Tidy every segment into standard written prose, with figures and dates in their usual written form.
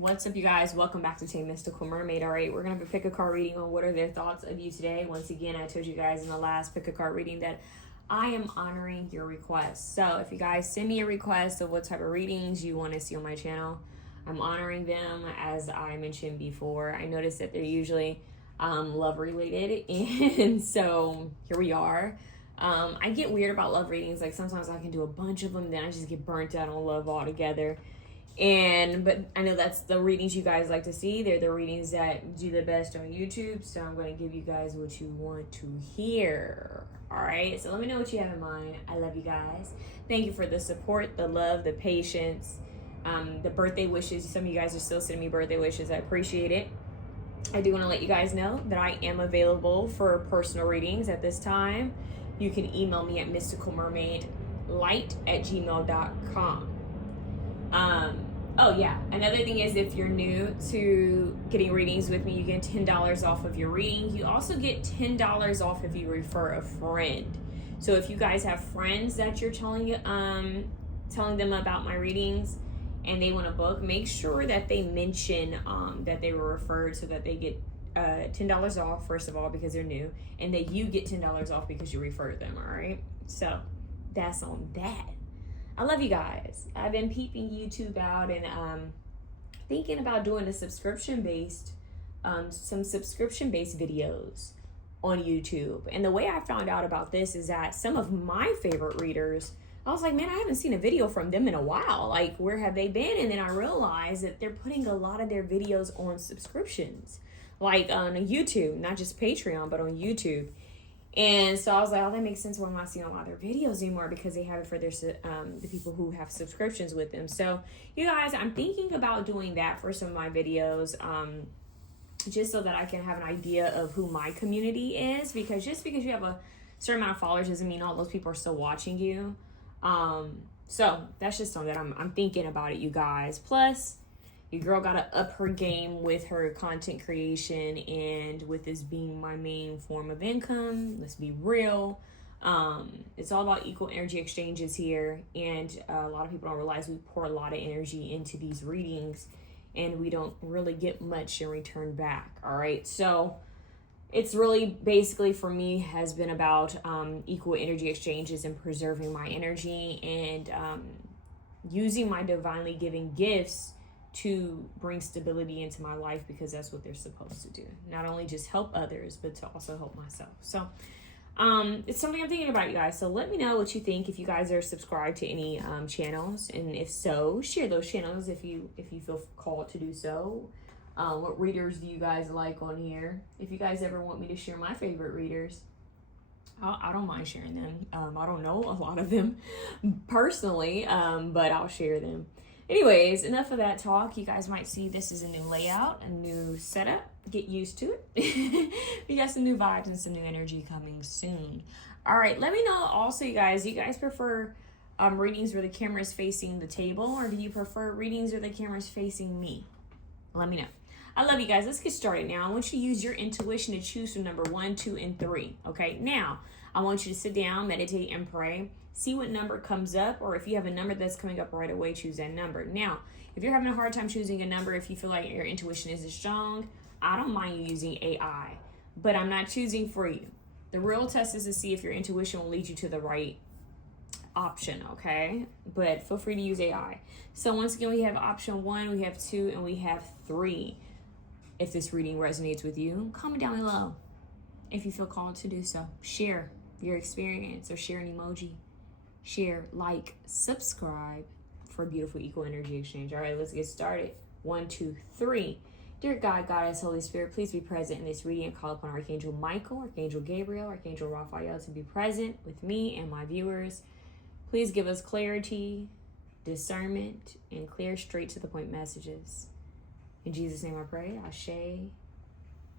What's up, you guys? Welcome back to Team Mystical Mermaid. All right, we're gonna have a pick a card reading on what are their thoughts of you today. Once again, I told you guys in the last pick a card reading that I am honoring your requests. So if you guys send me a request of what type of readings you want to see on my channel, I'm honoring them. As I mentioned before, I noticed that they're usually love related, and so here we are. I get weird about love readings. Like sometimes I can do a bunch of them, then I just get burnt out on love altogether. But I know that's the readings you guys like to see. They're the readings that do the best on YouTube. So I'm going to give you guys what you want to hear. All right. So let me know what you have in mind. I love you guys. Thank you for the support, the love, the patience, the birthday wishes. Some of you guys are still sending me birthday wishes. I appreciate it. I do want to let you guys know that I am available for personal readings at this time. You can email me at mysticalmermaidlight@gmail.com. Oh yeah, another thing is if you're new to getting readings with me, you get $10 off of your reading. You also get $10 off if you refer a friend. So if you guys have friends that you're telling them about my readings and they want to book, make sure that they mention that they were referred so that they get $10 off, first of all, because they're new, and that you get $10 off because you referred them. All right, so that's on that. I love you guys. I've been peeping YouTube out and thinking about doing a some subscription-based videos on YouTube. And the way I found out about this is that some of my favorite readers, I was like, man, I haven't seen a video from them in a while. Like, where have they been? And then I realized that they're putting a lot of their videos on subscriptions, like on YouTube, not just Patreon, but on YouTube. And so I was like, oh, that makes sense why I'm not seeing a lot of their videos anymore, because they have it for their the people who have subscriptions with them. So you guys, I'm thinking about doing that for some of my videos, just so that I can have an idea of who my community is, because just because you have a certain amount of followers doesn't mean all those people are still watching you. So that's just something that I'm thinking about it, you guys. Plus, your girl got to up her game with her content creation, and with this being my main form of income, let's be real. It's all about equal energy exchanges here, and a lot of people don't realize we pour a lot of energy into these readings, and we don't really get much in return back. All right, so it's really basically for me has been about equal energy exchanges and preserving my energy, and using my divinely given gifts to bring stability into my life, because that's what they're supposed to do. Not only just help others, but to also help myself. So it's something I'm thinking about, you guys. So let me know what you think, if you guys are subscribed to any channels, and if so, share those channels if you feel called to do so. What readers do you guys like on here? If you guys ever want me to share my favorite readers, I don't mind sharing them. I don't know a lot of them personally, but I'll share them. Anyways, enough of that talk. You guys might see this is a new layout, a new setup. Get used to it. We got some new vibes and some new energy coming soon. All right, let me know also, you guys. Do you guys prefer readings where the camera is facing the table, or do you prefer readings where the camera is facing me? Let me know. I love you guys. Let's get started now. I want you to use your intuition to choose from number 1, 2, and 3. Okay, now I want you to sit down, meditate, and pray. See what number comes up, or if you have a number that's coming up right away, choose that number. Now, if you're having a hard time choosing a number, if you feel like your intuition isn't strong, I don't mind you using AI, but I'm not choosing for you. The real test is to see if your intuition will lead you to the right option, okay? But feel free to use AI. So once again, we have option 1, we have 2, and we have 3. If this reading resonates with you, comment down below if you feel called to do so. Share your experience, or share an emoji. Share, like, subscribe for a beautiful equal energy exchange. All right, let's get started. 1, 2, 3. Dear God, Goddess, Holy Spirit, please be present in this reading and call upon Archangel Michael, Archangel Gabriel, Archangel Raphael to be present with me and my viewers. Please give us clarity, discernment, and clear, straight to the point messages. In Jesus' name I pray. Ashe,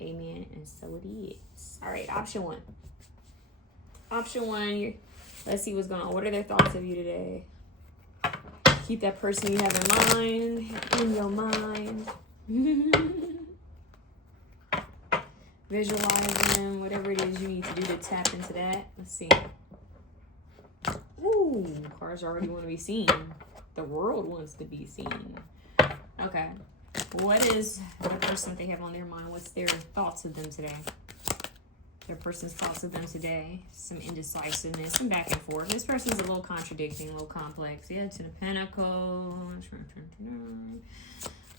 amen, and so it is. All right, option 1. Option 1, let's see what's going on. What are their thoughts of you today? Keep that person you have in mind in your mind. Visualize them, whatever it is you need to do to tap into that. Let's see. Ooh, cards already want to be seen. The world wants to be seen. Okay. What is the person that they have on their mind? What's their thoughts of them today? Their person's thoughts of them today. Some indecisiveness, some back and forth. This person's a little contradicting, a little complex. Yeah, Ten of Pentacles.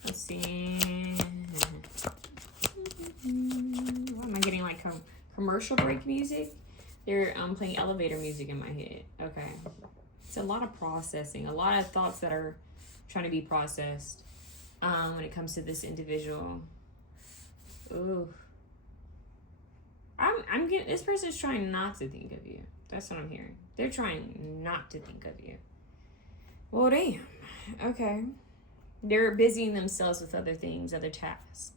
Let's see. What am I getting? Like commercial break music? They're playing elevator music in my head. Okay. It's a lot of processing. A lot of thoughts that are trying to be processed when it comes to this individual. Ooh. I'm getting, this person's trying not to think of you. That's what I'm hearing. They're trying not to think of you. Well, damn. Okay. They're busying themselves with other things, other tasks.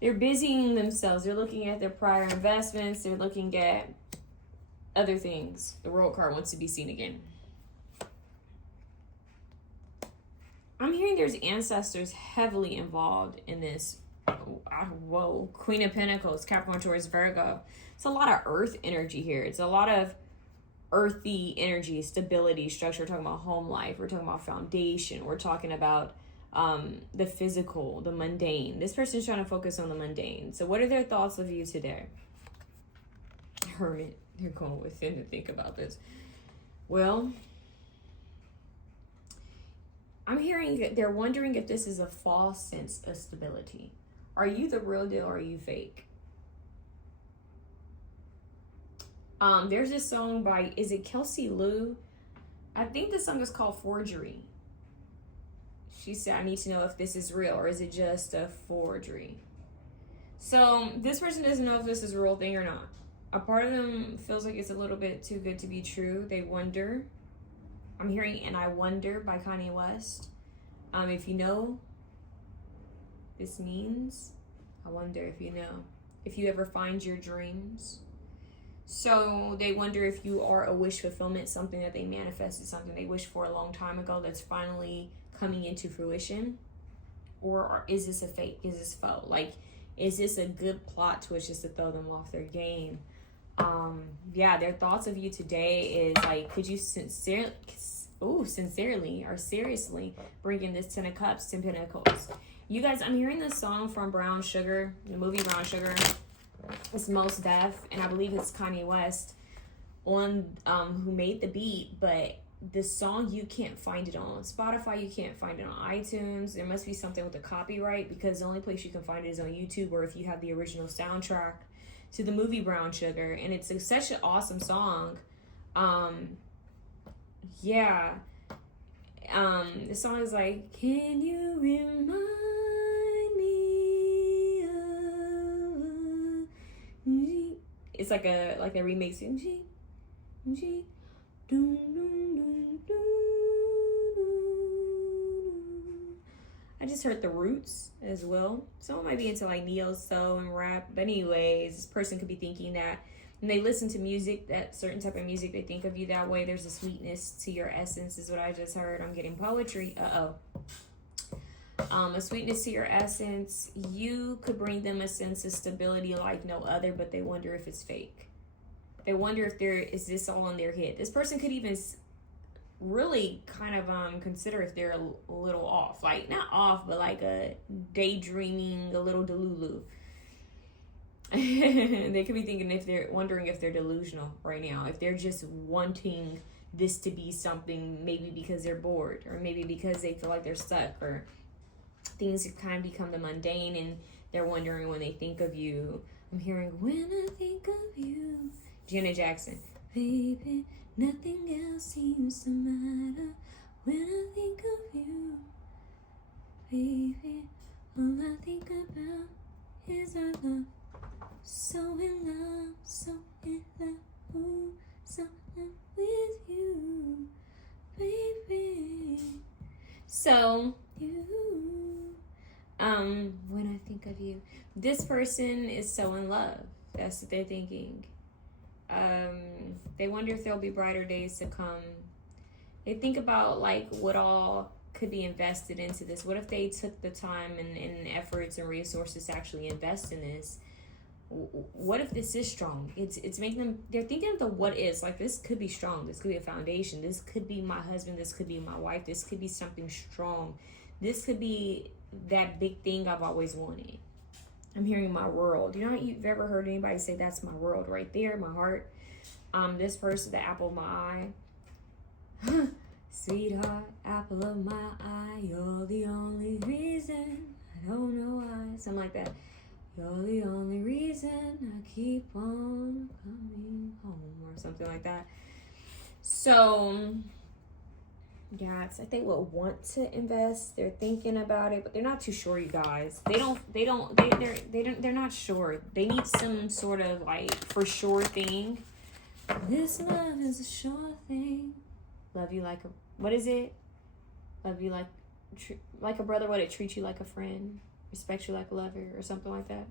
They're busying themselves. They're looking at their prior investments. They're looking at other things. The World card wants to be seen again. I'm hearing there's ancestors heavily involved in this. Whoa, Queen of Pentacles, Capricorn, Taurus, Virgo. It's a lot of earth energy here. It's a lot of earthy energy, stability, structure. We're talking about home life. We're talking about foundation. We're talking about the physical, the mundane. This person's trying to focus on the mundane. So what are their thoughts of you today? Hermit, you're going within to think about this. Well, I'm hearing that they're wondering if this is a false sense of stability. Are you the real deal or are you fake? There's this song by, is it 𝘪𝘲? I think the song is called Forgery. She said, I need to know if this is real or is it just a forgery? So this person doesn't know if this is a real thing or not. A part of them feels like it's a little bit too good to be true. They wonder. I'm hearing And I Wonder by Kanye West. If you know, this means, I wonder if you know. If you ever find your dreams. So they wonder if you are a wish fulfillment, something that they manifested, something they wished for a long time ago that's finally coming into fruition. Or is this a fake? Is this faux? Like, is this a good plot twist just to throw them off their game? Yeah, their thoughts of you today is like, could you sincerely or seriously bring in this 10 of Cups, 10 Pentacles? You guys, I'm hearing this song from Brown Sugar, the movie Brown Sugar. It's Mos Def, and I believe it's Kanye West on who made the beat, but the song, you can't find it on Spotify, you can't find it on iTunes. There must be something with the copyright, because the only place you can find it is on YouTube, or if you have the original soundtrack to the movie Brown Sugar. And it's such an awesome song. Yeah. The song is like, can you remind me of... It's like a remix. I just heard the Roots as well. Someone might be into like neo soul and rap. But anyways, this person could be thinking that when they listen to music, that certain type of music, they think of you that way. There's a sweetness to your essence is what I just heard. I'm getting poetry. A sweetness to your essence. You could bring them a sense of stability like no other, but they wonder if it's fake. They wonder if is this all in their head. This person could even really kind of consider if they're a little off. Like, not off, but like a daydreaming, a little delulu. They could be thinking if they're wondering if they're delusional right now. If they're just wanting this to be something, maybe because they're bored, or maybe because they feel like they're stuck, or things have kind of become the mundane and they're wondering when they think of you. I'm hearing, when I think of you. Janet Jackson. Baby, nothing else seems to matter when I think of you. Baby, all I think about is our love. So in love, ooh, so in love with you, baby. So you, when I think of you, this person is so in love. That's what they're thinking. They wonder if there'll be brighter days to come. They think about like what all could be invested into this. What if they took the time and efforts and resources to actually invest in this? What if this is strong? It's making them, they're thinking of the what is. Like, this could be strong. This could be a foundation. This could be my husband. This could be my wife. This could be something strong This could be that big thing I've always wanted. I'm hearing my world. You know, you've ever heard anybody say that's my world right there, my heart. This person, the apple of my eye. Sweetheart, apple of my eye, you're the only reason. I don't know why. Something like that. You're the only reason I keep on coming home, or something like that. So yeah, it's like they will want to invest. They're thinking about it, but they're not too sure, you guys. They're not sure. They need some sort of like for sure thing. This love is a sure thing. Love you like a, what is it? Love you like a brother, what it treats you like a friend, respect you like a lover, or something like that.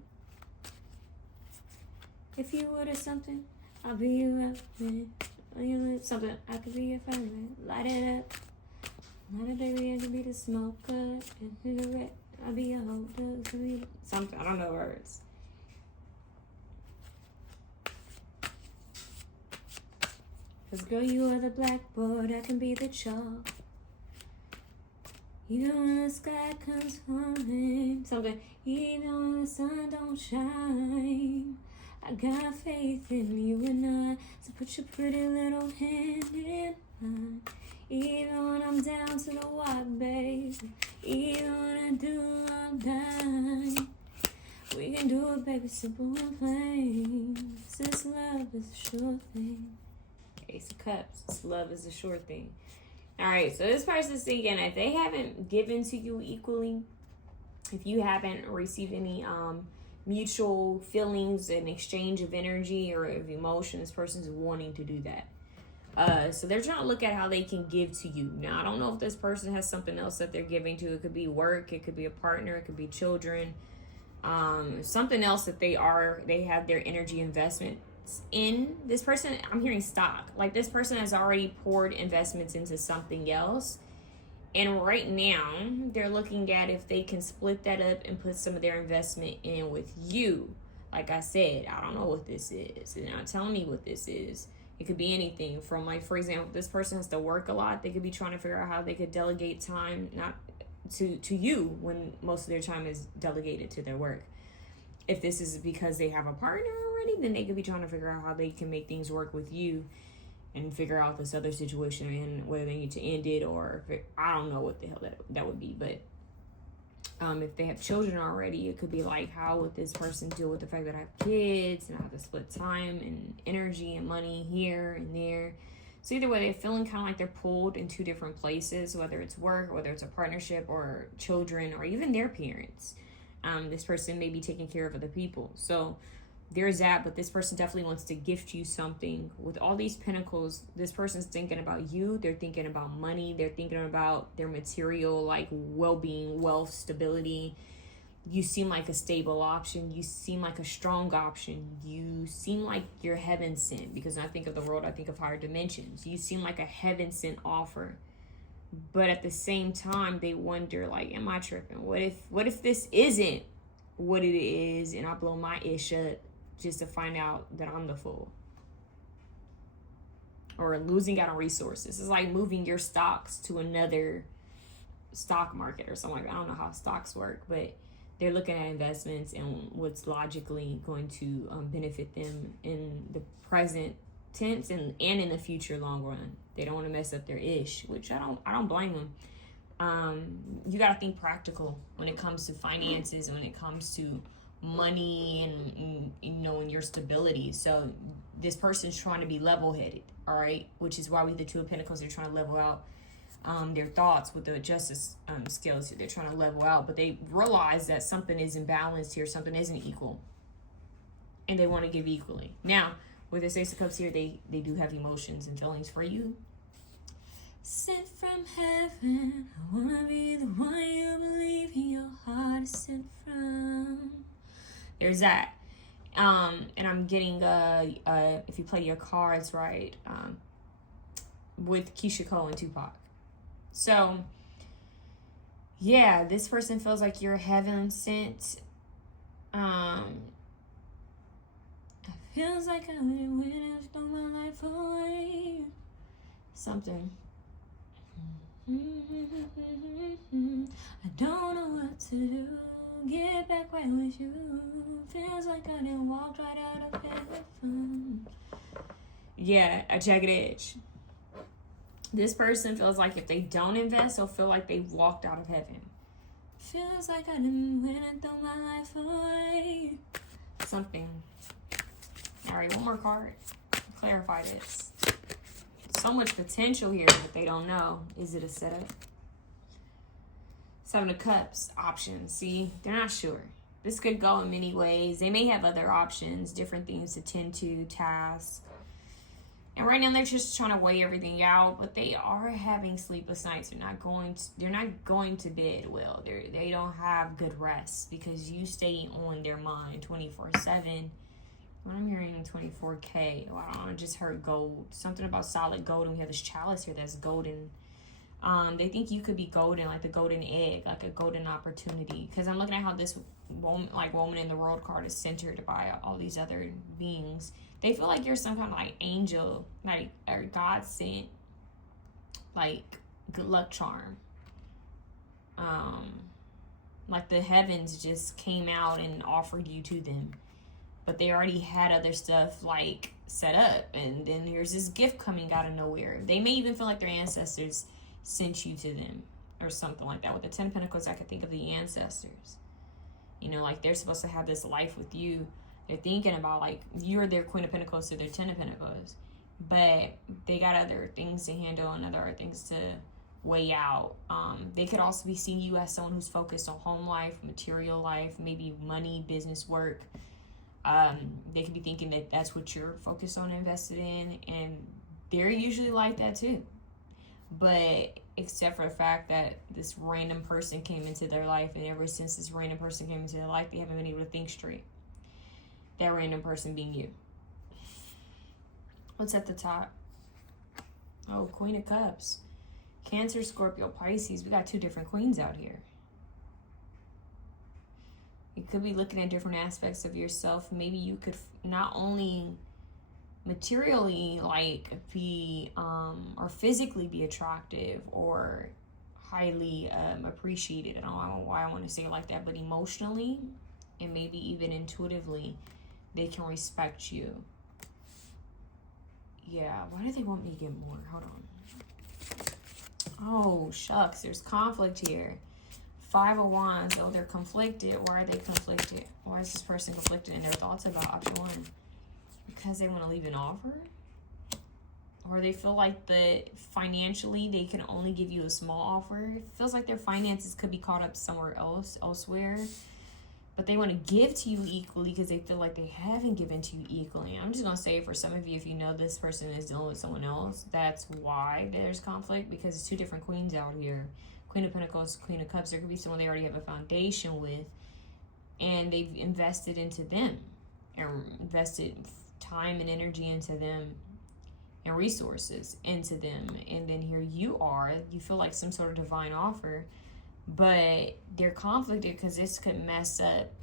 If you would or something, I'll be your friend. Something, I could be your friend. Light it up. Light it, baby, I could be the smoker. And cigarette, I'll be your holder. Something, I don't know words. Cause girl, you are the blackboard, I can be the chalk. Even when the sky comes falling, something, even when the sun don't shine, I got faith in you and I, so put your pretty little hand in mine. Even when I'm down to the wire, baby, even when I do wrong time, we can do it, baby, simple and plain. Since love is a sure thing. Ace of Cups, love is a sure thing. All right, so this person's thinking if they haven't given to you equally, if you haven't received any mutual feelings and exchange of energy or of emotion, this person's wanting to do that. So they're trying to look at how they can give to you. Now, I don't know if this person has something else that they're giving to. It could be work, it could be a partner, it could be children, something else that they have their energy investment in. This person, I'm hearing stock, like this person has already poured investments into something else, and right now they're looking at if they can split that up and put some of their investment in with you. Like I said, I don't know what this is. They're not telling me what this is. It could be anything from, like, for example, this person has to work a lot. They could be trying to figure out how they could delegate time not to you when most of their time is delegated to their work. If this is because they have a partner already, then they could be trying to figure out how they can make things work with you and figure out this other situation and whether they need to end it, or if I don't know what the hell that would be. But if they have children already, it could be like, how would this person deal with the fact that I have kids and I have to split time and energy and money here and there. So either way, they're feeling kind of like they're pulled in two different places, whether it's work, whether it's a partnership, or children, or even their parents. This person may be taking care of other people. So there's that, but this person definitely wants to gift you something. With all these pentacles, this person's thinking about you. They're thinking about money. They're thinking about their material, like well-being, wealth, stability. You seem like a stable option. You seem like a strong option. You seem like you're heaven sent, because when I think of the world, I think of higher dimensions. You seem like a heaven sent offer. But at the same time, they wonder, like, am I tripping? What if this isn't what it is, and I blow my ish up just to find out that I'm the fool? Or losing out on resources. It's like moving your stocks to another stock market or something like that. I don't know how stocks work, but they're looking at investments and what's logically going to benefit them in the present tense and in the future long run. They don't want to mess up their ish, which I don't blame them. You got to think practical when it comes to finances and when it comes to money and and your stability. So this person's trying to be level-headed, all right, which is why with the Two of Pentacles, they're trying to level out their thoughts with the justice skills. They're trying to level out, but they realize that something isn't balanced here, something isn't equal, and they want to give equally. Now with this Ace of Cups here, they do have emotions and feelings for you. Sent from heaven, I wanna be the one you believe in your heart is sent from. There's that. And I'm getting if you play your cards right, with Keyshia Cole and Tupac. So yeah, this person feels like you're heaven sent. It feels like I wouldn't win, I throw my life away. Something. I don't know what to do. Get back right with you. Feels like I done walked right out of heaven. Yeah, a jagged edge. This person feels like if they don't invest, they'll feel like they walked out of heaven. Feels like I done went and throw my life away. Something. All right, one more card. Clarify this. So much potential here, but they don't know. Is it a setup? Seven of Cups, options. See, they're not sure. This could go in many ways. They may have other options, different things to tend to, tasks. And right now they're just trying to weigh everything out, but they are having sleepless nights. They're not going to bed well. They don't have good rest because you stay on their mind 24/7. When I'm hearing 24K, wow, I just heard gold. Something about solid gold, and we have this chalice here that's golden. They think you could be golden, like the golden egg, like a golden opportunity. Because I'm looking at how this woman in the world card is centered by all these other beings. They feel like you're some kind of like angel, like or God sent, like good luck charm. Like the heavens just came out and offered you to them, but they already had other stuff like set up, and then here's this gift coming out of nowhere. They may even feel like their ancestors sent you to them or something like that. With the Ten of Pentacles, I could think of the ancestors. You know, like they're supposed to have this life with you. They're thinking about like you're their Queen of Pentacles to their Ten of Pentacles, but they got other things to handle and other things to weigh out. They could also be seeing you as someone who's focused on home life, material life, maybe money, business, work. They could be thinking that that's what you're focused on, invested in, and they're usually like that too. But except for the fact that this random person came into their life, and ever since this random person came into their life, they haven't been able to think straight. That random person being you. What's at the top? Oh, Queen of Cups. Cancer, Scorpio, Pisces. We got two different queens out here. You could be looking at different aspects of yourself. Maybe you could not only materially like be or physically be attractive or highly appreciated. I don't know why I want to say it like that, but emotionally and maybe even intuitively, they can respect you. Yeah, why do they want me to get more? Hold on. Oh, shucks, there's conflict here. Five of Wands. Oh, they're conflicted. Why are they conflicted? Why is this person conflicted in their thoughts about option one? Because they want to leave an offer? Or they feel like financially they can only give you a small offer. It feels like their finances could be caught up somewhere else, elsewhere. But they want to give to you equally because they feel like they haven't given to you equally. I'm just going to say for some of you, if you know this person is dealing with someone else, that's why there's conflict, because it's two different queens out here. Queen of Pentacles, Queen of Cups. There could be someone they already have a foundation with, and they've invested into them, or invested time and energy into them, and resources into them. And then here you are, you feel like some sort of divine offer, but they're conflicted because this could mess up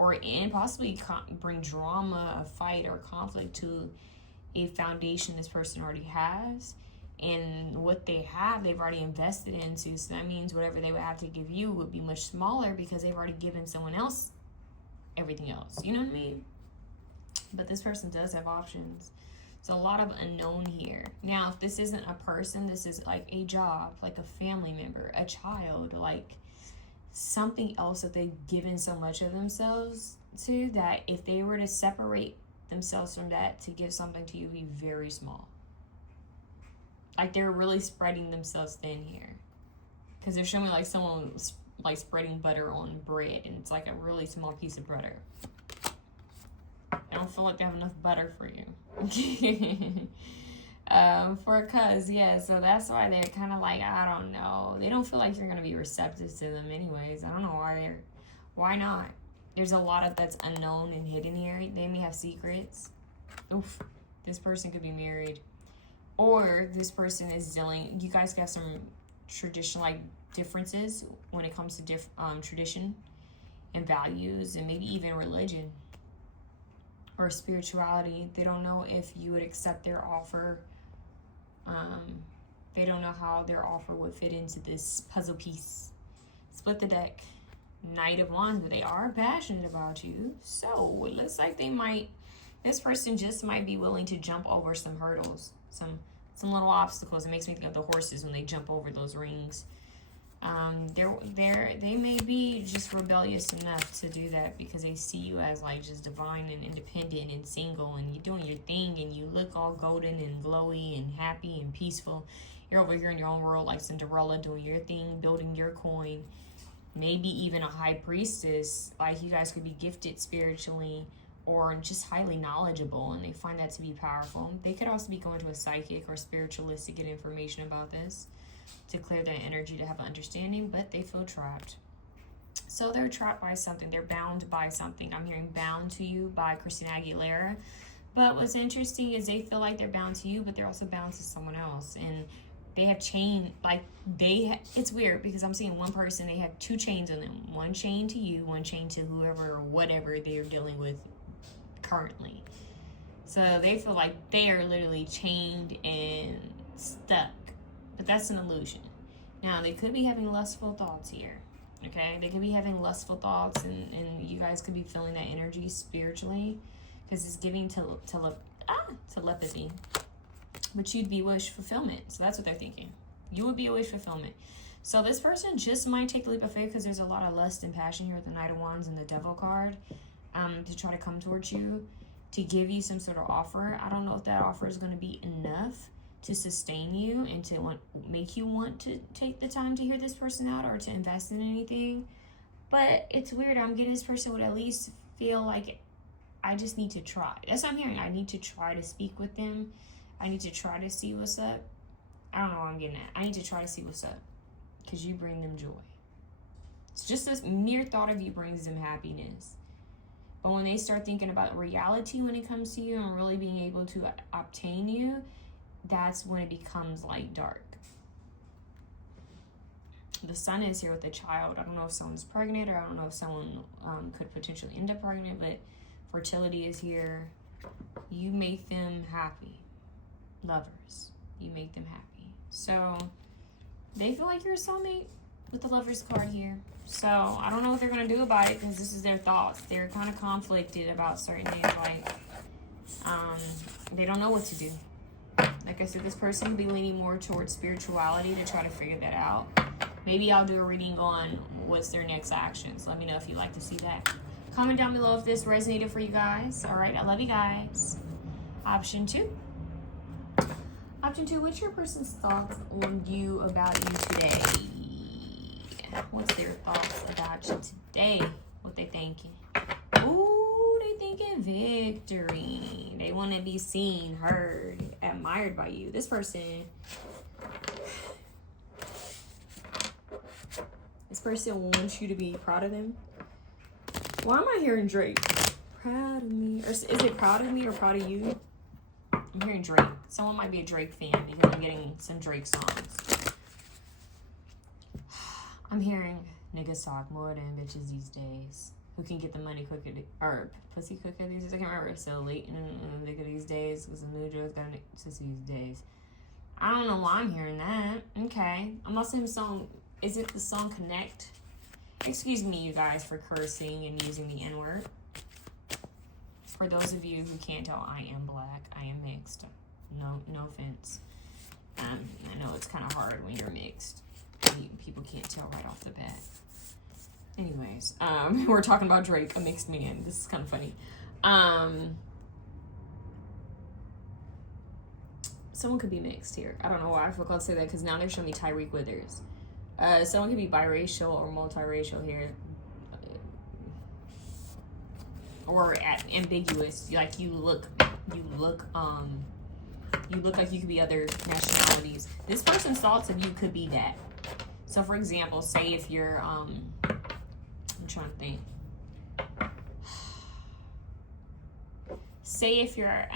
and possibly bring drama, a fight, or conflict to a foundation this person already has. And what they have, they've already invested into. So that means whatever they would have to give you would be much smaller because they've already given someone else everything else. You know what I mean? But this person does have options. So a lot of unknown here. Now, if this isn't a person, this is like a job, like a family member, a child, like something else that they've given so much of themselves to, that if they were to separate themselves from that to give something to you, it'd be very small. Like they're really spreading themselves thin here. Because they're showing me like someone like spreading butter on bread, and it's like a really small piece of butter. I don't feel like they have enough butter for you. Yeah, so that's why they're kind of like, I don't know. They don't feel like you're going to be receptive to them anyways. I don't know why not? There's a lot of that's unknown and hidden here. They may have secrets. Oof, this person could be married. Or this person is dealing, you guys got some tradition, like differences when it comes to tradition and values, and maybe even religion or spirituality. They don't know if you would accept their offer They don't know how their offer would fit into this puzzle piece. Split the deck. Knight of Wands, but they are passionate about you. So it looks like this person just might be willing to jump over some hurdles, some little obstacles. It makes me think of the horses when they jump over those rings. They may be just rebellious enough to do that because they see you as like just divine and independent and single, and you're doing your thing and you look all golden and glowy and happy and peaceful. You're over here in your own world like Cinderella, doing your thing, building your coin. Maybe even a high priestess. Like, you guys could be gifted spiritually or just highly knowledgeable, and they find that to be powerful. They could also be going to a psychic or spiritualist to get information about this, to clear their energy, to have an understanding, but they feel trapped. So they're trapped by something. They're bound by something. I'm hearing Bound to You by Christina Aguilera. But what's interesting is they feel like they're bound to you, but they're also bound to someone else. And they have chain, like it's weird because I'm seeing one person, they have two chains on them. One chain to you, one chain to whoever or whatever they're dealing with currently. So they feel like they are literally chained and stuck. But that's an illusion. Now, they could be having lustful thoughts here. Okay? They could be having lustful thoughts, and you guys could be feeling that energy spiritually because it's giving telepathy. But you'd be wish fulfillment. So that's what they're thinking. You would be a wish fulfillment. So this person just might take the leap of faith because there's a lot of lust and passion here with the Knight of Wands and the Devil card, to try to come towards you, to give you some sort of offer. I don't know if that offer is going to be enough to sustain you and to make you want to take the time to hear this person out or to invest in anything. But it's weird. I'm getting this person would at least feel like, I just need to try. That's what I'm hearing. I need to try to speak with them. I need to try to see what's up. I don't know what I'm getting at. I need to try to see what's up because you bring them joy. It's just this mere thought of you brings them happiness. But when they start thinking about reality when it comes to you and really being able to obtain you, that's when it becomes like dark. The Sun is here with the child. I don't know if someone's pregnant, or I don't know if someone could potentially end up pregnant, but fertility is here. You make them happy. Lovers. You make them happy. So they feel like you're a soulmate with the Lover's card here. So I don't know what they're going to do about it because this is their thoughts. They're kind of conflicted about certain things. Like, they don't know what to do. Like I said, this person will be leaning more towards spirituality to try to figure that out. Maybe I'll do a reading on what's their next actions. Let me know if you'd like to see that. Comment down below if this resonated for you guys. All right, I love you guys. Option 2. Option 2, what's your person's thoughts on you, about you today? What's their thoughts about you today? What they thinking? Ooh, they thinking victory. They want to be seen, heard, admired by you. This person wants you to be proud of them. Why am I hearing Drake? Proud of me. Or is it proud of me or proud of you? I'm hearing Drake. Someone might be a Drake fan because I'm getting some Drake songs. I'm hearing niggas talk more than bitches these days. Who can get the money quicker, or pussy quicker these days? I can't remember. It's so late in the nigga these days because the new drugs got pussy these days. I don't know why I'm hearing that. Okay. I'm not saying song. Is it the song Connect? Excuse me, you guys, for cursing and using the N-word. For those of you who can't tell, I am black. I am mixed. No offense. I know it's kind of hard when you're mixed. People can't tell right off the bat. Anyways, we're talking about Drake, a mixed man. This is kind of funny. Someone could be mixed here. I don't know why I forgot to say that because now they're showing me Tyreek Withers. Someone could be biracial or multiracial here. Or ambiguous. Like you look like you could be other nationalities. This person's thoughts of you could be that. So for example, say if you're I'm trying to think. Say if you're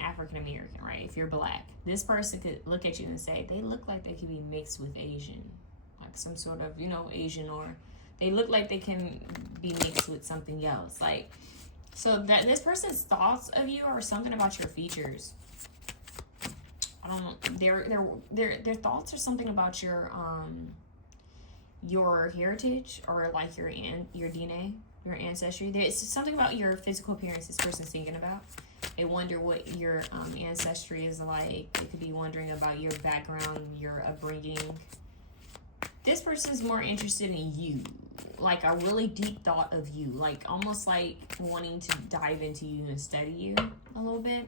African American, right? If you're black, this person could look at you and say they look like they could be mixed with Asian, like some sort of, Asian, or they look like they can be mixed with something else. Like, so that this person's thoughts of you are something about your features. I don't know. Their thoughts are something about your heritage, or like your DNA, your ancestry. There's something about your physical appearance this person's thinking about. They wonder what your ancestry is like. They could be wondering about your background, your upbringing. This person's more interested in you, like a really deep thought of you, like almost like wanting to dive into you and study you a little bit.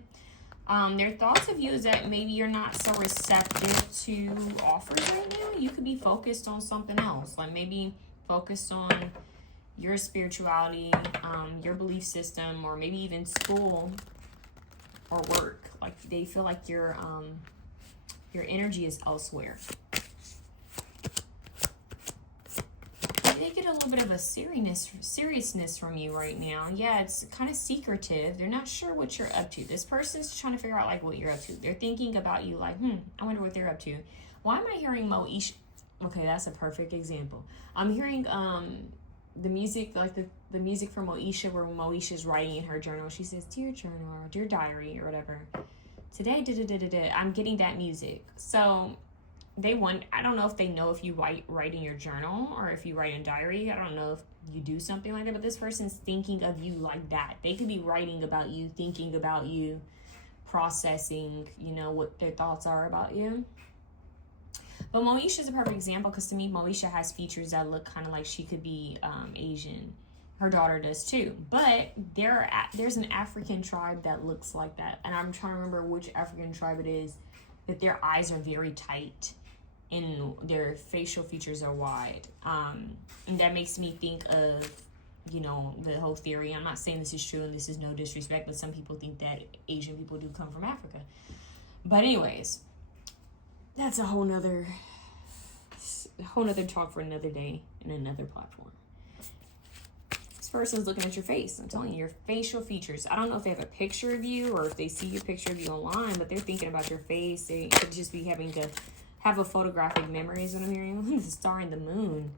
Their thoughts of you is that maybe you're not so receptive to offers right now. You could be focused on something else, like maybe focused on your spirituality, your belief system, or maybe even school or work. Like they feel like your energy is elsewhere. They get a little bit of a seriousness from you right now. Yeah, it's kind of secretive. They're not sure what you're up to. This person's trying to figure out like what you're up to. They're thinking about you like, I wonder what they're up to. Why am I hearing __? Okay, that's a perfect example. I'm hearing the music, like the music from __, where __is writing in her journal. She says, "Dear journal," or "Dear diary," or whatever. Today, I'm getting that music. So they want, I don't know if they know if you write in your journal or if you write in diary. I don't know if you do something like that, but this person's thinking of you like that. They could be writing about you, thinking about you, processing, you know, what their thoughts are about you. But __, is a perfect example because to me, __, has features that look kind of like she could be Asian. Her daughter does too. But there's an African tribe that looks like that. And I'm trying to remember which African tribe it is, that their eyes are very tight and their facial features are wide. And that makes me think of, you know, the whole theory. I'm not saying this is true and this is no disrespect, but some people think that Asian people do come from Africa. But anyways, that's a whole nother talk for another day and another platform. This person's looking at your face. I'm telling you, your facial features. I don't know if they have a picture of you or if they see your picture of you online, but they're thinking about your face. They could just be having to have a photographic memory is what I'm hearing. The star and the moon.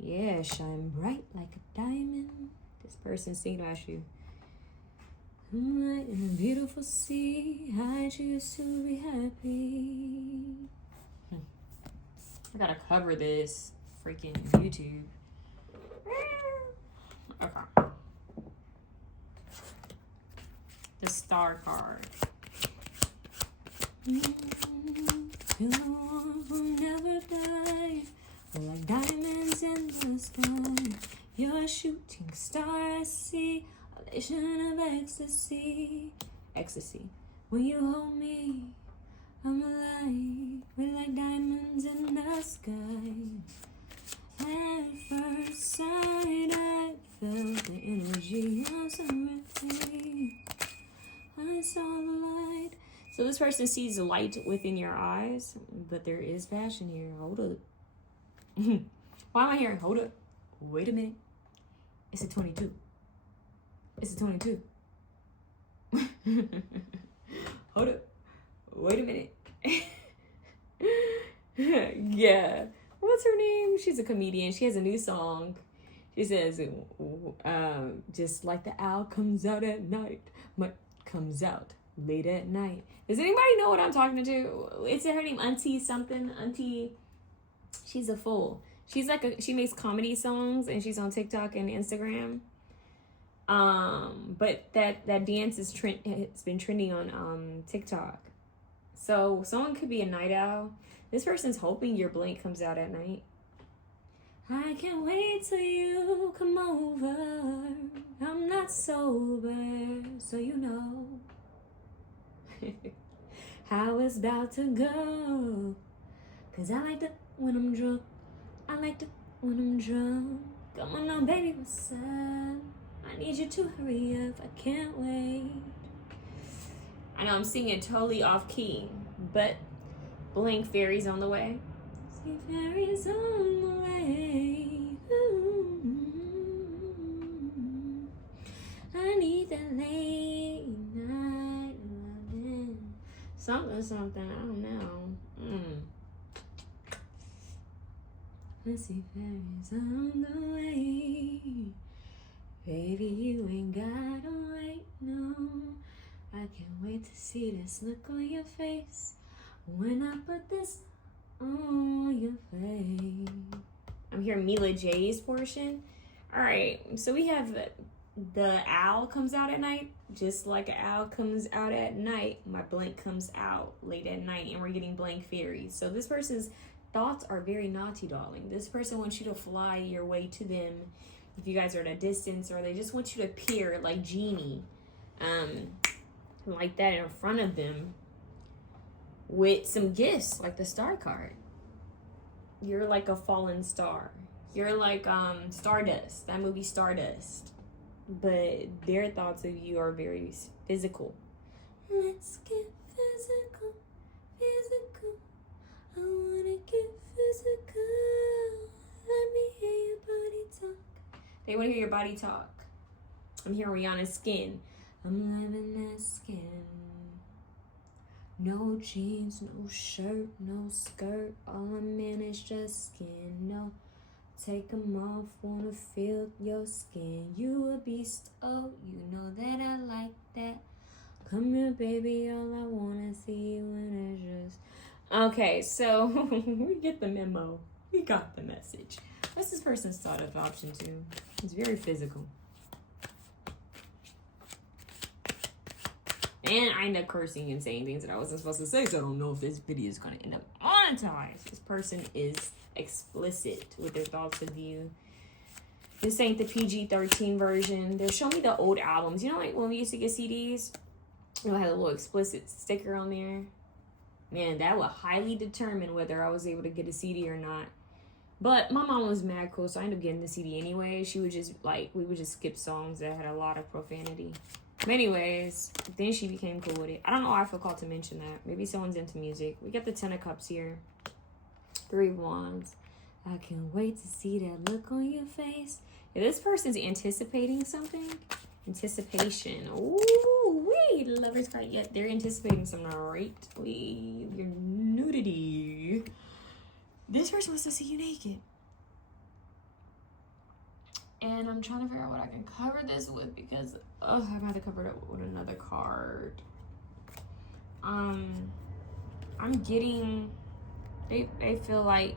Yeah, shine bright like a diamond. This person's thinking about you. Moonlight in a beautiful sea. I choose to be happy. I gotta cover this freaking YouTube. Okay. The star card. You're the one who never die. Like diamonds in the sky. You're a shooting star I see. A vision of ecstasy. Ecstasy. When you hold me, I'm alive. We're like diamonds in the sky. At first sight, I felt the energy of serenity. I saw the light. So this person sees the light within your eyes, but there is passion here. Hold up. Why am I hearing, hold up? Wait a minute. It's a 22. It's a 22. Hold up. Wait a minute. Yeah. What's her name? She's a comedian. She has a new song. She says, just like the owl comes out at night, but comes out late at night. Does anybody know what I'm talking to? It's her name, Auntie something. Auntie, she's a fool. She's like she makes comedy songs and she's on TikTok and Instagram. But that dance is it's been trending on TikTok. So someone could be a night owl. This person's hoping your blink comes out at night. I can't wait till you come over. I'm not sober, so you know how it's about to go. 'Cause I like it when I'm drunk. I like it when I'm drunk. Come on now, baby, what's up? I need you to hurry up. I can't wait. I know I'm singing totally off key, but Blink Fairy's on the way. See, fairy's on the way. Ooh. I need that late night loving. Something, I don't know. Let's see, fairy's on the way. Baby, you ain't gotta wait, no. I can't wait to see this look on your face. when I put this on your face. I'm hearing Mila J's portion. All right, so we have the owl comes out at night, just like an owl comes out at night. My blank comes out late at night, and we're getting blank fairies. So this person's thoughts are very naughty, darling. This person wants you to fly your way to them if you guys are at a distance, or they just want you to appear like Genie, like that in front of them with some gifts, like the star card. You're like a fallen star. You're like Stardust, that movie Stardust. But their thoughts of you are very physical. Let's get physical, physical. I wanna get physical. Let me hear your body talk. They wanna hear your body talk. I'm hearing Rihanna's Skin. I'm loving that skin. No jeans, no shirt, no skirt. All I'm in is just skin. No, take them off, wanna feel your skin. You a beast, oh, you know that I like that. Come here, baby, all I wanna see you in is just... Okay, so we get the memo. We got the message. What's this person's thought of option 2? It's very physical. And I end up cursing and saying things that I wasn't supposed to say, so I don't know if this video is going to end up monetized. This person is explicit with their thoughts of you. This ain't the PG-13 version. They're showing me the old albums. You know, like when we used to get CDs, you know, I had a little explicit sticker on there. Man, that would highly determine whether I was able to get a CD or not. But my mom was mad cool, so I ended up getting the CD anyway. She would just, like, we would just skip songs that had a lot of profanity. But anyways, then she became cool with it. I don't know why I feel called to mention that. Maybe someone's into music. We got the 10 of Cups here. 3 of Wands. I can't wait to see that look on your face. If this person's anticipating something, anticipation. Ooh, wait, Lover's card. Yeah, they're anticipating something, right? Your nudity. This person wants to see you naked. And I'm trying to figure out what I can cover this with because I'm gonna have to cover it with another card. I'm getting, they feel like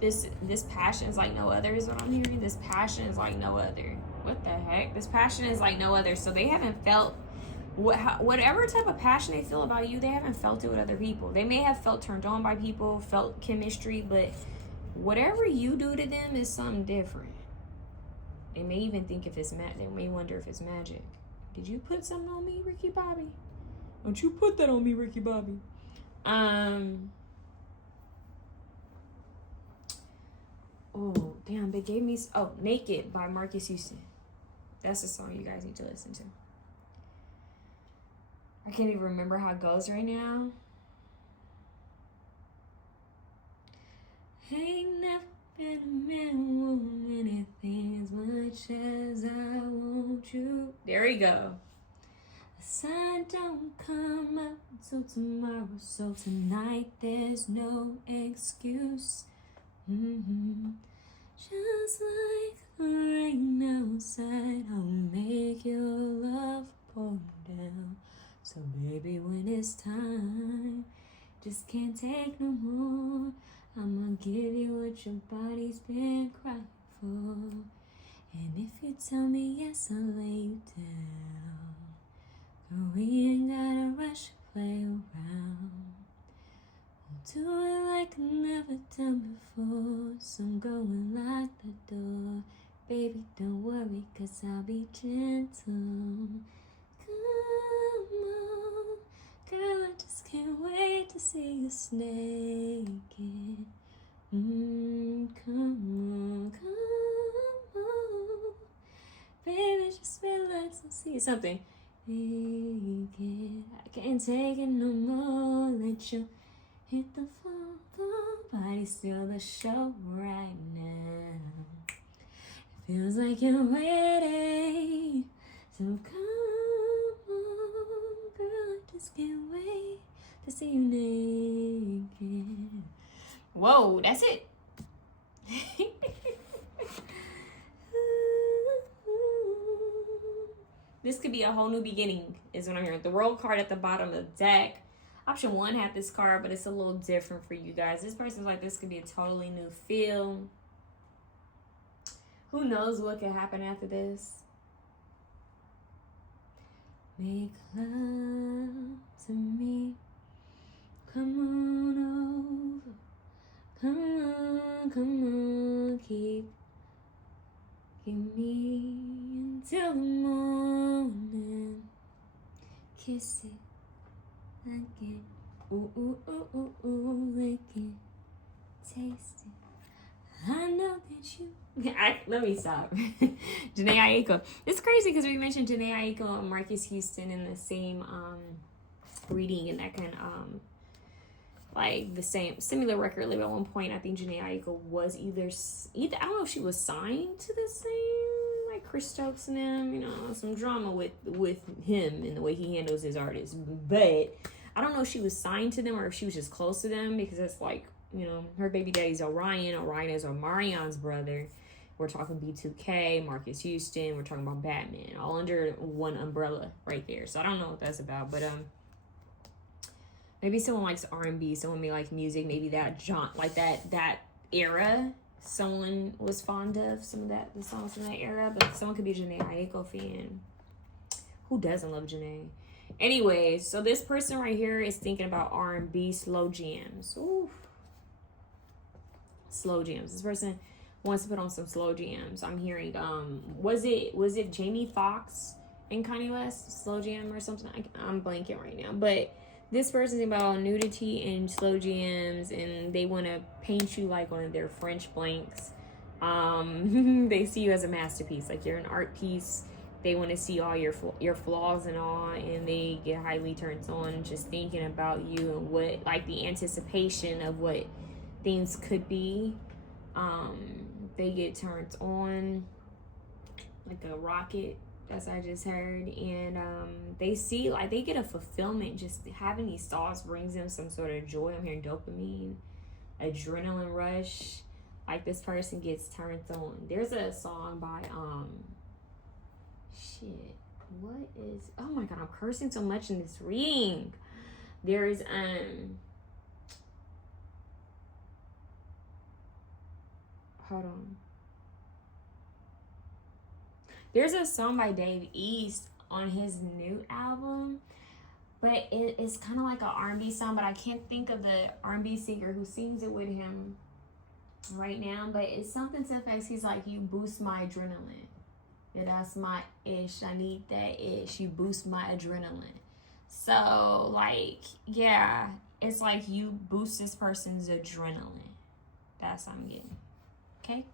this passion is like no other is what I'm hearing. This passion is like no other. What the heck? This passion is like no other. So they haven't felt whatever type of passion they feel about you, they haven't felt it with other people. They may have felt turned on by people, felt chemistry, but whatever you do to them is something different. They may even think if it's they may wonder if it's magic. Did you put something on me, Ricky Bobby? Don't you put that on me, Ricky Bobby? Oh, damn, they gave me... Oh, Naked by Marcus Houston. That's the song you guys need to listen to. I can't even remember how it goes right now. Ain't never been a man who want anything as much as I want you. There we go. The sun don't come up until tomorrow, so tonight there's no excuse. Just like the rain outside, I'll make your love pour down. So baby, when it's time, just can't take no more. I'ma give you what your body's been crying for. And if you tell me yes, I'll lay you down. Girl, we ain't gotta rush to play around. We'll do it like I've never done before. So I'm going lock the door. Baby, don't worry, 'cause I'll be gentle. Come on, girl, I just can't wait to see you naked. Come on, baby, just relax and see something. Naked, I can't take it no more. Let you hit the floor, body steal the show right now. It feels like you're ready, so come on, girl, I just can't wait to see you naked. Whoa, that's it. This could be a whole new beginning, is what I'm hearing. The World card at the bottom of the deck. Option 1 had this card, but it's a little different for you guys. This person's like, this could be a totally new feel. Who knows what could happen after this? Make love to me. Come on over. Come on, keep me until the morning. Kiss it, lick it, ooh, ooh, ooh, ooh, ooh, lick it, taste it. I know that you. Let me stop. 𝘂𝐈𝐰 𝐰𝐼. It's crazy because we mentioned 𝘂𝐈 𝐰𝐼 and Marcus Houston in the same reading, and that can like the same similar record label. At one point, I think 𝘂𝐈 𝐰𝐼 was either I don't know if she was signed to the same, like Chris Stokes and them, you know, some drama with him and the way he handles his artists. But I don't know if she was signed to them or if she was just close to them, because it's like, you know, her baby daddy's Orion. Orion is Omarion's brother. We're talking B2K, Marcus Houston. We're talking about Batman, all under one umbrella right there. So I don't know what that's about, but maybe someone likes R&B, someone may like music, maybe that like that era. Someone was fond of some of the songs from that era, but someone could be a 𝘂𝐈 𝐰𝐼 fan. Who doesn't love 𝘂𝐈? Anyway, so this person right here is thinking about R&B slow jams. Ooh, slow jams. This person wants to put on some slow jams. I'm hearing was it Jamie Foxx and Kanye West slow jam or something? I'm blanking right now, but this person's about nudity and slow jams, and they want to paint you like one of their French blanks. They see you as a masterpiece, like you're an art piece. They want to see all your flaws and all, and they get highly turned on just thinking about you and what, like the anticipation of what things could be. They get turned on like a rocket, as I just heard, and they see, like, they get a fulfillment. Just having these thoughts brings them some sort of joy. I'm hearing dopamine, adrenaline rush. Like, this person gets turned on. There's a song by oh my god, I'm cursing so much in this reading. There's hold on. There's a song by Dave East on his new album, but it's kind of like an R&B song, but I can't think of the R&B singer who sings it with him right now, but it's something to the effect, he's like, you boost my adrenaline. Yeah, that's my ish. I need that ish. You boost my adrenaline. So, like, yeah, it's like you boost this person's adrenaline. That's what I'm getting. Okay?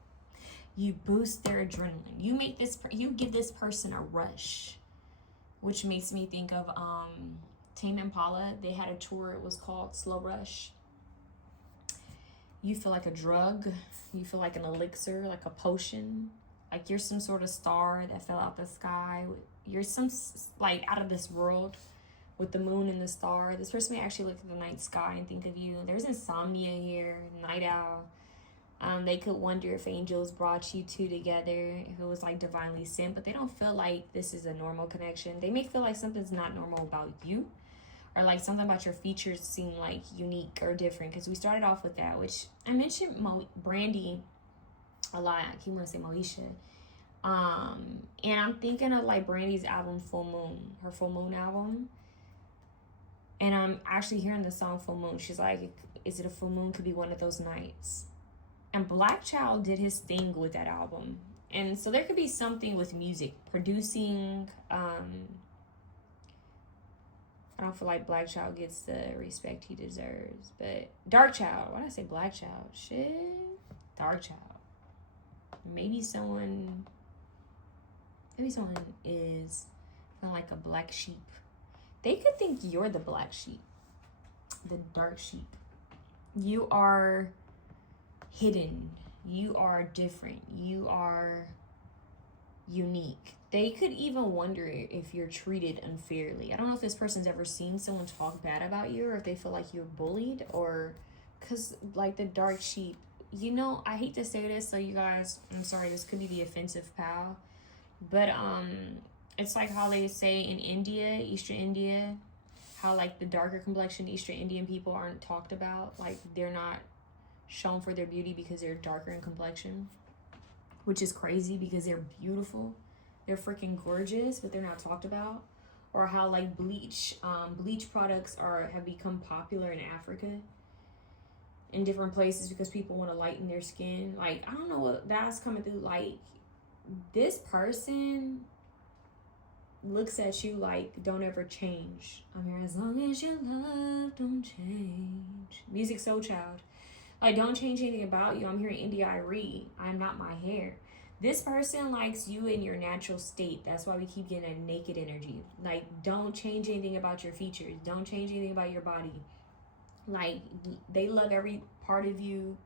You boost their adrenaline. You give this person a rush, which makes me think of Tame Impala. They had a tour. It was called Slow Rush. You feel like a drug. You feel like an elixir, like a potion. Like you're some sort of star that fell out the sky. You're some, like, out of this world with the moon and the star. This person may actually look at the night sky and think of you. There's insomnia here, night owl. They could wonder if angels brought you two together, if it was like divinely sent, but they don't feel like this is a normal connection. They may feel like something's not normal about you, or like something about your features seem like unique or different, because we started off with that, which I mentioned Brandy a lot. I keep wanting to say Moesha. And I'm thinking of like Brandy's album Full Moon, her Full Moon album. And I'm actually hearing the song Full Moon. She's like, is it a full moon? Could be one of those nights. And Black Child did his thing with that album. And so there could be something with music, producing. I don't feel like Black Child gets the respect he deserves. But Dark Child, why did I say Black Child? Shit. Dark Child. Maybe someone is kind of like a black sheep. They could think you're the black sheep, the dark sheep. You are hidden. You are different. You are unique. They could even wonder if you're treated unfairly. I don't know if this person's ever seen someone talk bad about you, or if they feel like you're bullied, or because like the dark sheep, you know, I hate to say this, so you guys, I'm sorry, this could be the offensive pal, but it's like how they say in India, Eastern India, how like the darker complexion Eastern Indian people aren't talked about. Like they're not shown for their beauty because they're darker in complexion, which is crazy because they're beautiful. They're freaking gorgeous, but they're not talked about. Or how like bleach products have become popular in Africa, in different places, because people want to lighten their skin. Like, I don't know what that's coming through. Like, this person looks at you like, don't ever change. I'm here as long as your love don't change. Music Soul Child. Like, don't change anything about you. I'm hearing 𝐰𝐼𝐰. I'm not my hair. This person likes you in your natural state. That's why we keep getting a naked energy. Like, don't change anything about your features. Don't change anything about your body. Like, they love every part of you,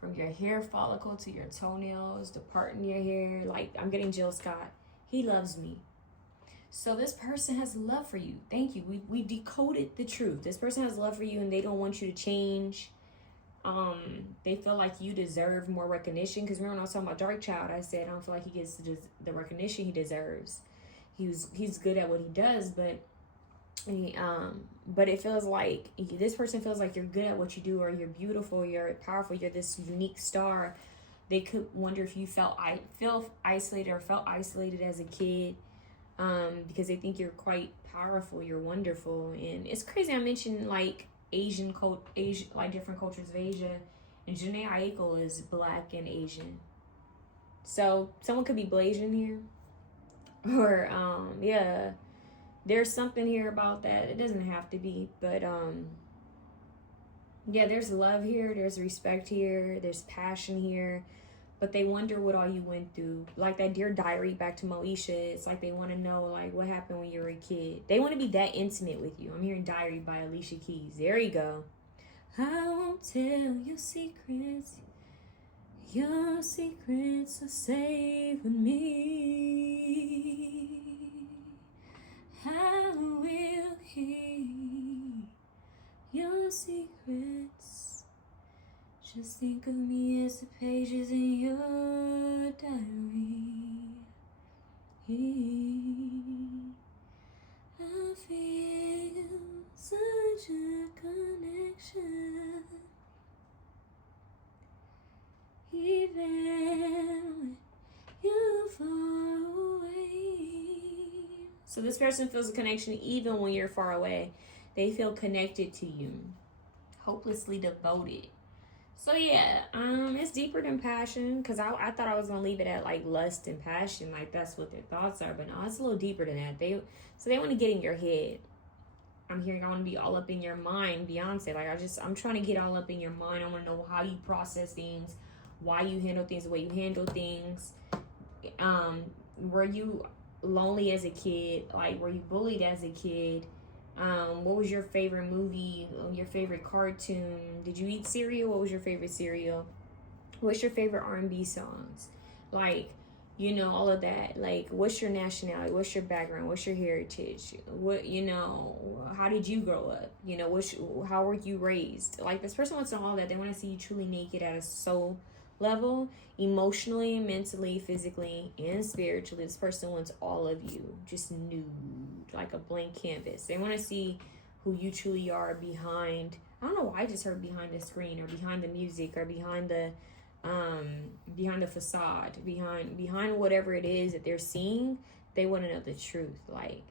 from your hair follicle to your toenails, the part in your hair. Like, I'm getting Jill Scott. He loves me. So this person has love for you. Thank you. We decoded the truth. This person has love for you, and they don't want you to change. They feel like you deserve more recognition. Because remember when I was talking about Dark Child, I said I don't feel like he gets the recognition he deserves. He's good at what he does, but it feels like this person feels like you're good at what you do, or you're beautiful, you're powerful, you're this unique star. They could wonder if you felt isolated or felt isolated as a kid, because they think you're quite powerful, you're wonderful. And it's crazy. I mentioned like Asian, like different cultures of Asia, and Jhené Aiko is Black and Asian. So someone could be Blasian here, or yeah, there's something here about that. It doesn't have to be, but yeah, there's love here, there's respect here, there's passion here. But they wonder what all you went through. Like that Dear Diary, back to Moesha. It's like they want to know like what happened when you were a kid. They want to be that intimate with you. I'm hearing Diary by Alicia Keys. There you go. I won't tell your secrets. Your secrets are safe with me. I will keep your secrets. Just think of me as the pages in your diary. I feel such a connection, even when you're far away. So this person feels a connection even when you're far away. They feel connected to you, hopelessly devoted. So yeah, it's deeper than passion, because I thought I was gonna leave it at like lust and passion, like that's what their thoughts are, but no, it's a little deeper than that. They want to get in your head. I'm hearing I want to be all up in your mind, Beyonce. Like I'm trying to get all up in your mind. I want to know how you process things, why you handle things the way you handle things. Were you lonely as a kid? Like, were you bullied as a kid? What was your favorite movie? Your favorite cartoon? Did you eat cereal? What was your favorite cereal? What's your favorite R&B songs? Like, you know, all of that. Like, what's your nationality? What's your background? What's your heritage? What, you know, how did you grow up? You know, how were you raised? Like, this person wants to know all that. They want to see you truly naked at a soul level, emotionally, mentally, physically, and spiritually. This person wants all of you, just nude, like a blank canvas. They want to see who you truly are behind. I don't know why I just heard behind the screen, or behind the music, or behind the facade, behind whatever it is that they're seeing. They want to know the truth, like,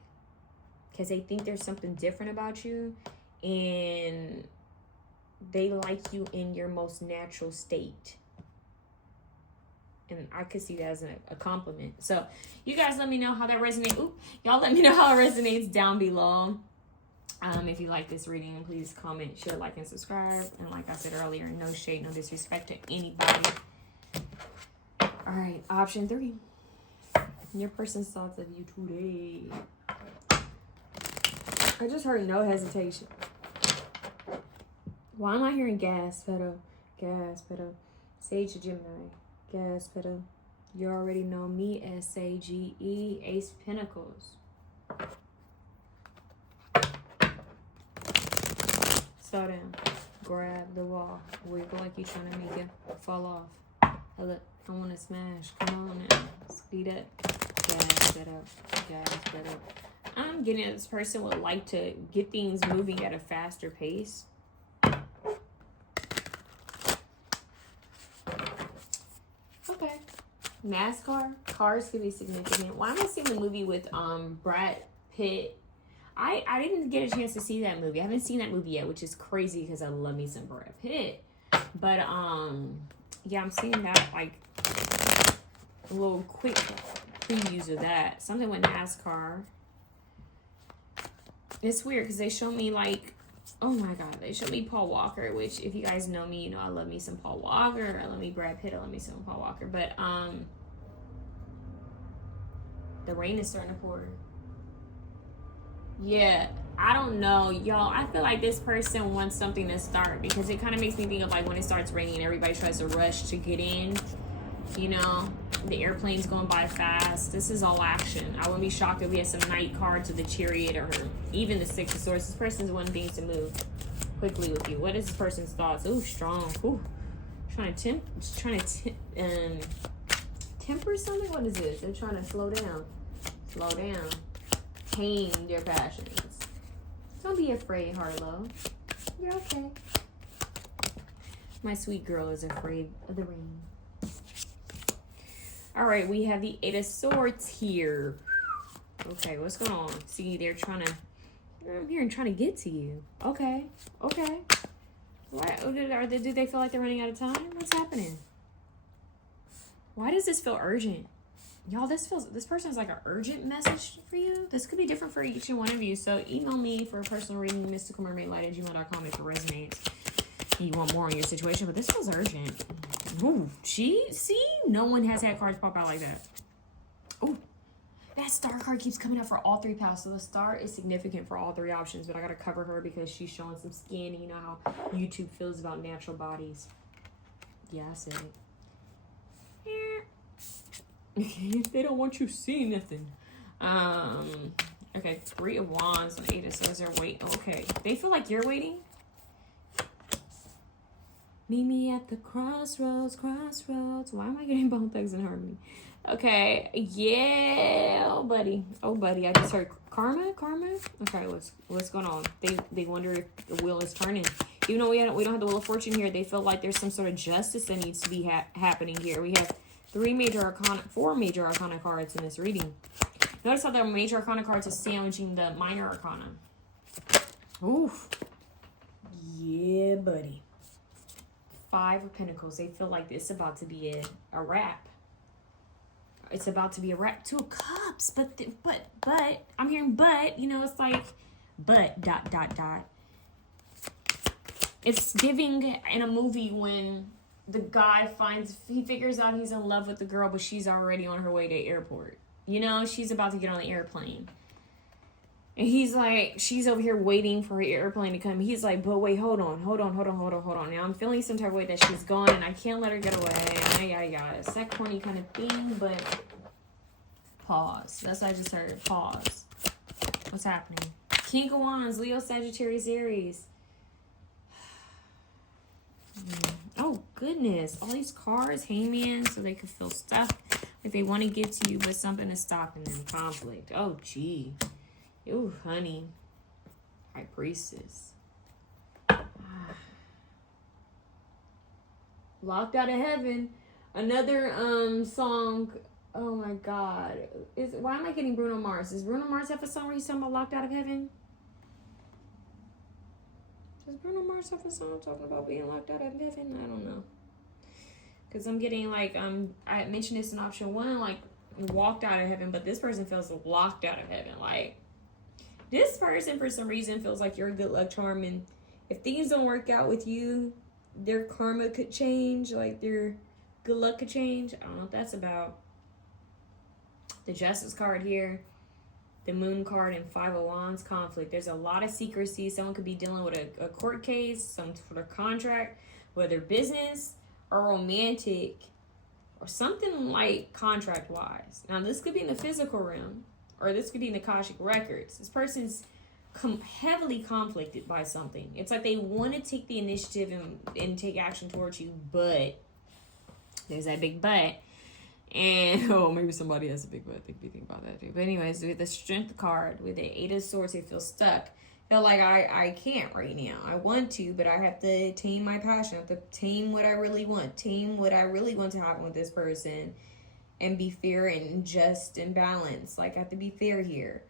because they think there's something different about you, and they like you in your most natural state. And I could see that as a compliment. So you guys let me know how that resonates. Y'all let me know how it resonates down below. If you like this reading, please comment, share, like, and subscribe. And like I said earlier, no shade, no disrespect to anybody. All right, option 3. Your person's thoughts of you today. I just heard no hesitation. Why am I hearing gas pedal? Gas pedal. Sage of Gemini. Gas pedal. You already know me as Sage, Ace Pentacles. Slow down. Grab the wall. Wiggle like you're trying to make it fall off. Look, I want to smash. Come on now. Speed up. Gas pedal. Gas pedal. I'm getting that this person would like to get things moving at a faster pace. Okay. NASCAR. Cars could be significant. Why am I seeing the movie with Brad Pitt? I didn't get a chance to see that movie. I haven't seen that movie yet, which is crazy because I love me some Brad Pitt. But yeah, I'm seeing that, like, a little quick previews of that. Something with NASCAR. It's weird because they show me, like, oh my god, they showed me Paul Walker, which, if you guys know me, you know I love me some Paul Walker. I love me Brad Pitt. I love me some Paul Walker. But the rain is starting to pour. Yeah, I don't know, y'all. I feel like this person wants something to start because it kind of makes me think of, like, when it starts raining and everybody tries to rush to get in. You know, the airplane's going by fast. This is all action. I wouldn't be shocked if we had some knight cards or the chariot or even the six of swords. This person's wanting things to move quickly with you. What is this person's thoughts? Ooh, strong. Ooh, trying to temper something. What is this? They're trying to slow down. Slow down. Tame their passions. Don't be afraid, Harlow. You're okay. My sweet girl is afraid of the rain. All right, we have the 8 of Swords here. Okay, what's going on? See, they're trying to... I'm hearing trying to get to you. Okay, okay. What? Do they feel like they're running out of time? What's happening? Why does this feel urgent? Y'all, this person's like an urgent message for you. This could be different for each and one of you. So email me for a personal reading, mysticalmermaid@gmail.com if it resonates. You want more on your situation, but this feels urgent. Ooh, see? No one has had cards pop out like that. Ooh, that star card keeps coming up for all 3 piles. So the star is significant for all 3 options, but I got to cover her because she's showing some skin. And you know how YouTube feels about natural bodies. Yeah, I said it. They don't want you to see nothing. Okay, 3 of Wands and 8 of Swords are waiting. Okay, they feel like you're waiting. Meet me at the crossroads. Why am I getting Bone Thugs and Harmony? Okay, yeah, oh buddy, I just heard karma. Okay, what's going on? They wonder if the wheel is turning. Even though we don't have the Wheel of Fortune here, they feel like there's some sort of justice that needs to be happening here. We have 4 major arcana cards in this reading. Notice how the major arcana cards are sandwiching the minor arcana. Oof. Yeah, buddy. 5 of Pentacles. They feel like it's about to be a wrap. It's about to be a wrap. 2 of Cups. But I'm hearing but. You know, it's like but ... It's giving in a movie when the guy figures out he's in love with the girl, but she's already on her way to the airport. You know, she's about to get on the airplane. And he's like, she's over here waiting for her airplane to come. He's like, but wait, hold on. Now I'm feeling some type of way that she's gone and I can't let her get away. Yeah. It's that corny kind of thing, but pause. That's what I just heard. Pause. What's happening? King of Wands, Leo, Sagittarius, Aries. Oh, goodness. All these cards, Hangman, so they could feel stuck. Like they want to get to you, but something is stopping them. Conflict. Oh, gee. Ooh, honey. High Priestess. Locked Out of Heaven. Another song. Oh, my God. Why am I getting Bruno Mars? Does Bruno Mars have a song where he's talking about Locked Out of Heaven? Does Bruno Mars have a song talking about being locked out of heaven? I don't know. Because I'm getting, like, I mentioned this in option 1, like, walked out of heaven, but this person feels locked out of heaven. Like, this person, for some reason, feels like you're a good luck charm, and if things don't work out with you, their karma could change, like, their good luck could change. I don't know what that's about. The Justice card here. The Moon card and 5 of Wands, conflict. There's a lot of secrecy. Someone could be dealing with a court case, some sort of contract, whether business or romantic or something like contract-wise. Now, this could be in the physical realm or this could be in the Akashic records. This person's heavily conflicted by something. It's like they want to take the initiative and take action towards you, but there's that big but. And, oh, maybe somebody has a big think about that too. But anyways, with the Strength card, with the Eight of Swords, they feel stuck. Feel like I can't right now. I want to, but I have to tame my passion. I have to tame what I really want. Tame what I really want to happen with this person. And be fair and just and balanced. Like, I have to be fair here.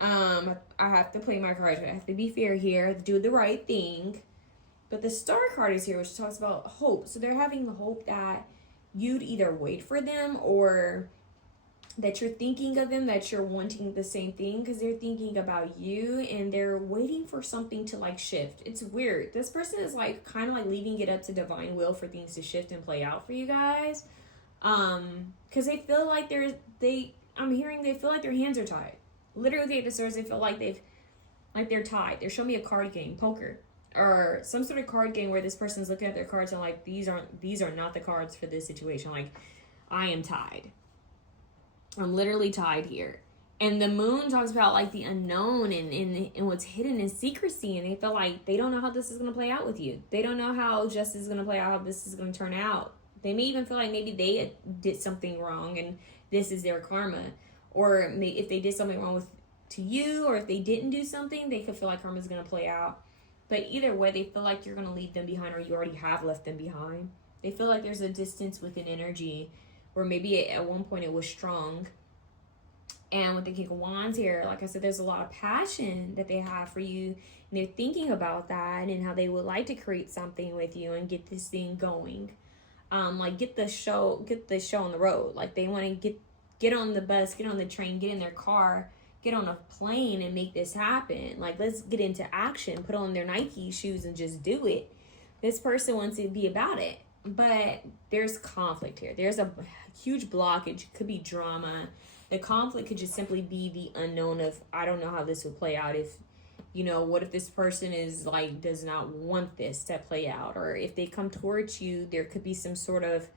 I have to play my cards. I have to be fair here. Do the right thing. But the Star card is here, which talks about hope. So they're having the hope that you'd either wait for them or that you're thinking of them, that you're wanting the same thing, because they're thinking about you and they're waiting for something to like shift. It's weird. This person is like kind of like leaving it up to divine will for things to shift and play out for you guys. Because they feel like they feel like their hands are tied. Literally, the Eight of Swords, they feel like they're tied. They're showing me a card game, poker, or some sort of card game where this person's looking at their cards and like, these are not the cards for this situation. Like, I am tied. I'm literally tied here. And the Moon talks about like the unknown and what's hidden in secrecy. And they feel like they don't know how this is going to play out with you. They don't know how justice is going to play out, how this is going to turn out. They may even feel like maybe they did something wrong and this is their karma. Or if they did something wrong to you, or if they didn't do something, they could feel like karma is going to play out. But either way, they feel like you're going to leave them behind, or you already have left them behind. They feel like there's a distance within energy, or maybe at one point it was strong. And with the King of Wands here, like I said, there's a lot of passion that they have for you. And they're thinking about that and how they would like to create something with you and get this thing going. Like get the show on the road. Like they want to get on the bus, get on the train, get in their car, get on a plane and make this happen. Like, let's get into action, put on their Nike shoes and just do it. This person wants to be about it. But there's conflict here. There's a huge blockage. It could be drama. The conflict could just simply be the unknown of, I don't know how this will play out. If, what if this person is like, does not want this to play out? Or if they come towards you, there could be some sort of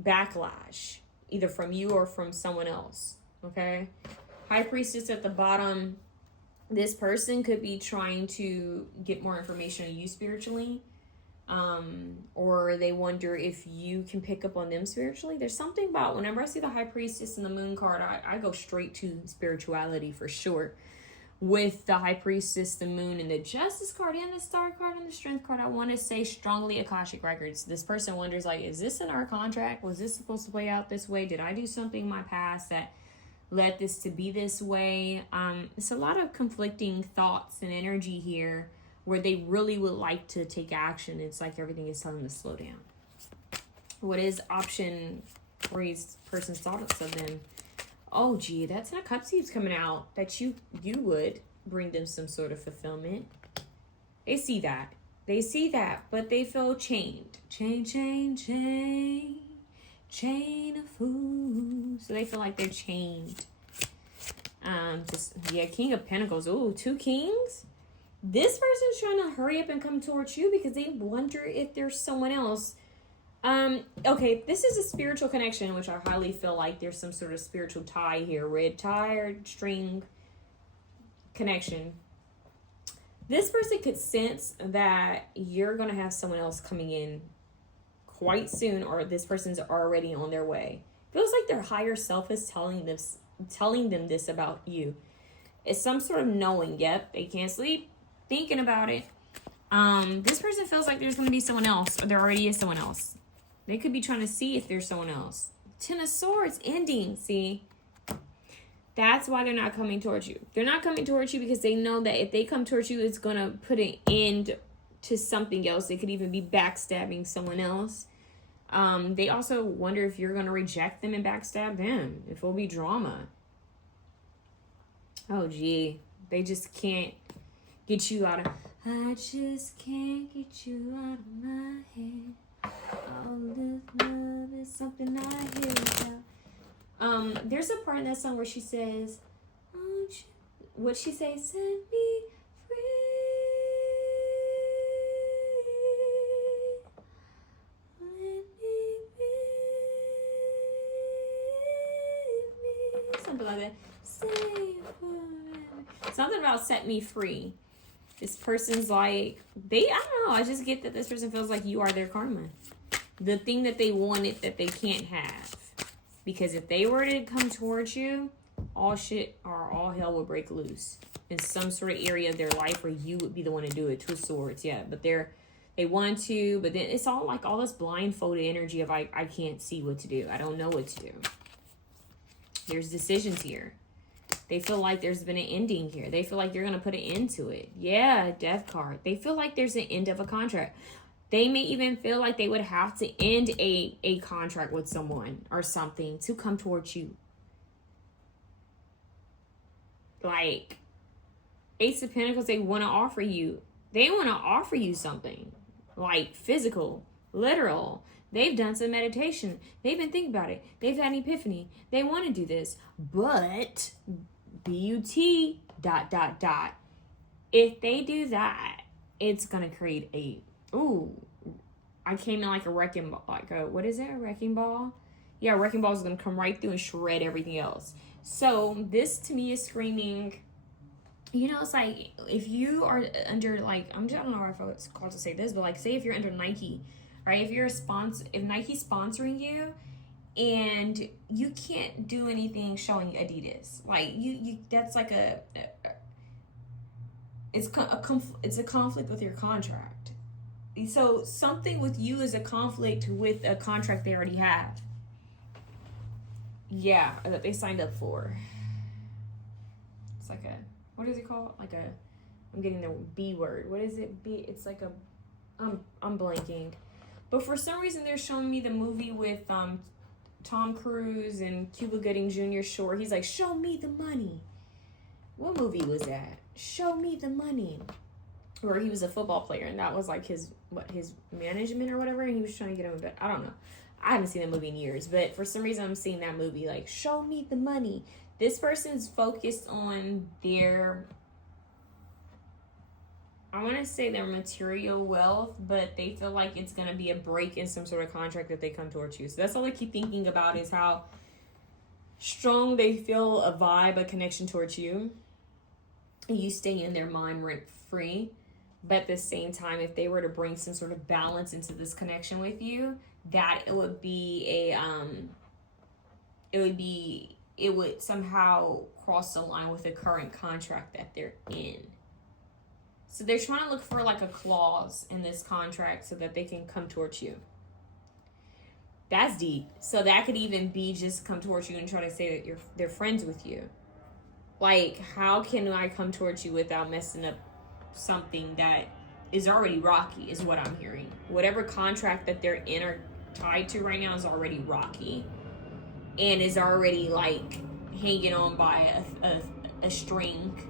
backlash, either from you or from someone else. Okay. High Priestess at the bottom. This person could be trying to get more information on you spiritually. Or they wonder if you can pick up on them spiritually. There's something about whenever I see the High Priestess and the Moon card, I go straight to spirituality for sure. With the High Priestess, the Moon, and the Justice card, and the Star card, and the Strength card, I want to say strongly Akashic Records. This person wonders, like, is this in our contract? Was this supposed to play out this way? Did I do something in my past that led this to be this way? It's a lot of conflicting thoughts and energy here where they really would like to take action. It's like everything is telling them to slow down. What is option for these person's thoughts of them? Oh, gee, that Ten of Cups keeps coming out, that you would bring them some sort of fulfillment. They see that. They see that, but they feel chained. Chain, chain, chain. Chain of fools. So they feel like they're chained. King of Pentacles. Ooh, 2 kings. This person's trying to hurry up and come towards you because they wonder if there's someone else. Okay, this is a spiritual connection, which I highly feel like there's some sort of spiritual tie here. Red tie or string connection. This person could sense that you're going to have someone else coming in quite soon, or this person's already on their way. Feels like their higher self is telling them this about you. It's some sort of knowing. Yep, they can't sleep thinking about it. This person feels like there's going to be someone else, or there already is someone else. They could be trying to see if there's someone else. Ten of Swords ending, see? That's why they're not coming towards you. They're not coming towards you because they know that if they come towards you, it's going to put an end to something else. They could even be backstabbing someone else. They also wonder if you're going to reject them and backstab them. If it'll be drama. Oh, gee. They just can't get you out of... I just can't get you out of my head. All this love is something I hear about. There's a part in that song where she says, what'd she say? Set me free. Let me be. Something like that. Stay forever. Something about set me free. This person's like, I don't know. I just get that this person feels like you are their karma. the thing that they wanted that they can't have. Because if they were to come towards you, all hell would break loose in some sort of area of their life where you would be the one to do it. Two of Swords, yeah. But they want to, but then it's all like all this blindfolded energy of I can't see what to do. I don't know what to do. There's decisions here. They feel like there's been an ending here. They feel like you're going to put an end to it. Yeah, Death card. They feel like there's an end of a contract. They may even feel like they would have to end a contract with someone or something to come towards you. Like, Ace of Pentacles, they want to offer you. They want to offer you something. Like, physical, literal. They've done some meditation. They've been thinking about it. They've had an epiphany. They want to do this. But, B-U-T, ... If they do that, it's going to create a... Ooh, I came in like a wrecking ball. Like a, what is it? A wrecking ball? Yeah, a wrecking ball is going to come right through and shred everything else. So this to me is screaming, you know, it's like if you are under like, I don't know if it's called to say this, but like say if you're under Nike, right? If you're a sponsor, if Nike's sponsoring you and you can't do anything showing Adidas, like you that's like it's a conflict with your contract. So something with you is a conflict with a contract they already have. Yeah, that they signed up for. It's like a, what is it called? Like a, I'm getting the B word. What is it? B, it's like a, I'm blanking. But for some reason they're showing me the movie with Tom Cruise and Cuba Gooding Jr. Short. He's like, show me the money. What movie was that? Show me the money. Where he was a football player and that was like his management or whatever, and he was trying to get him a bet. I don't know. I haven't seen that movie in years, but for some reason I'm seeing that movie like, show me the money. This person's focused on their, I want to say their material wealth, but they feel like it's going to be a break in some sort of contract that they come towards you. So that's all I keep thinking about is how strong they feel a vibe, a connection towards you. You stay in their mind rent free. But at the same time, if they were to bring some sort of balance into this connection with you, that it would be it would somehow cross the line with the current contract that they're in. So they're trying to look for like a clause in this contract so that they can come towards you. That's deep. So that could even be just come towards you and try to say that they're friends with you. Like, how can I come towards you without messing up something that is already rocky, is what I'm hearing. Whatever contract that they're in or tied to right now is already rocky and is already like hanging on by a string.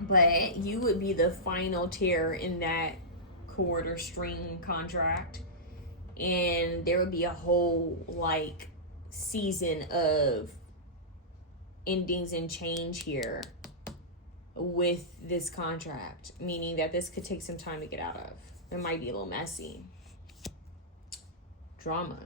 But you would be the final tear in that cord or string contract, and there would be a whole like season of endings and change here with this contract, meaning that this could take some time to get out of. It might be a little messy. Drama.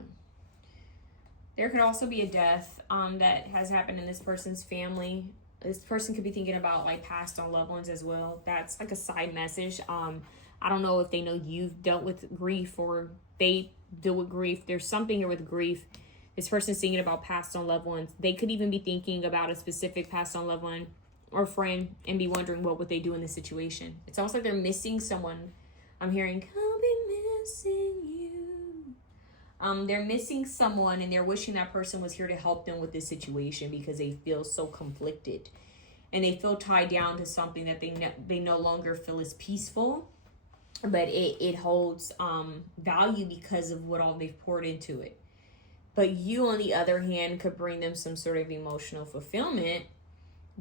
There could also be a death that has happened in this person's family. This person could be thinking about like passed on loved ones as well. That's like a side message. I don't know if they know you've dealt with grief or they deal with grief. There's something here with grief. This person's thinking about passed on loved ones. They could even be thinking about a specific passed on loved one or friend and be wondering what would they do in this situation. It's almost like they're missing someone. I'm hearing, I'll be missing you. They're missing someone and they're wishing that person was here to help them with this situation because they feel so conflicted and they feel tied down to something that they no longer feel is peaceful, but it holds value because of what all they've poured into it. But you, on the other hand, could bring them some sort of emotional fulfillment,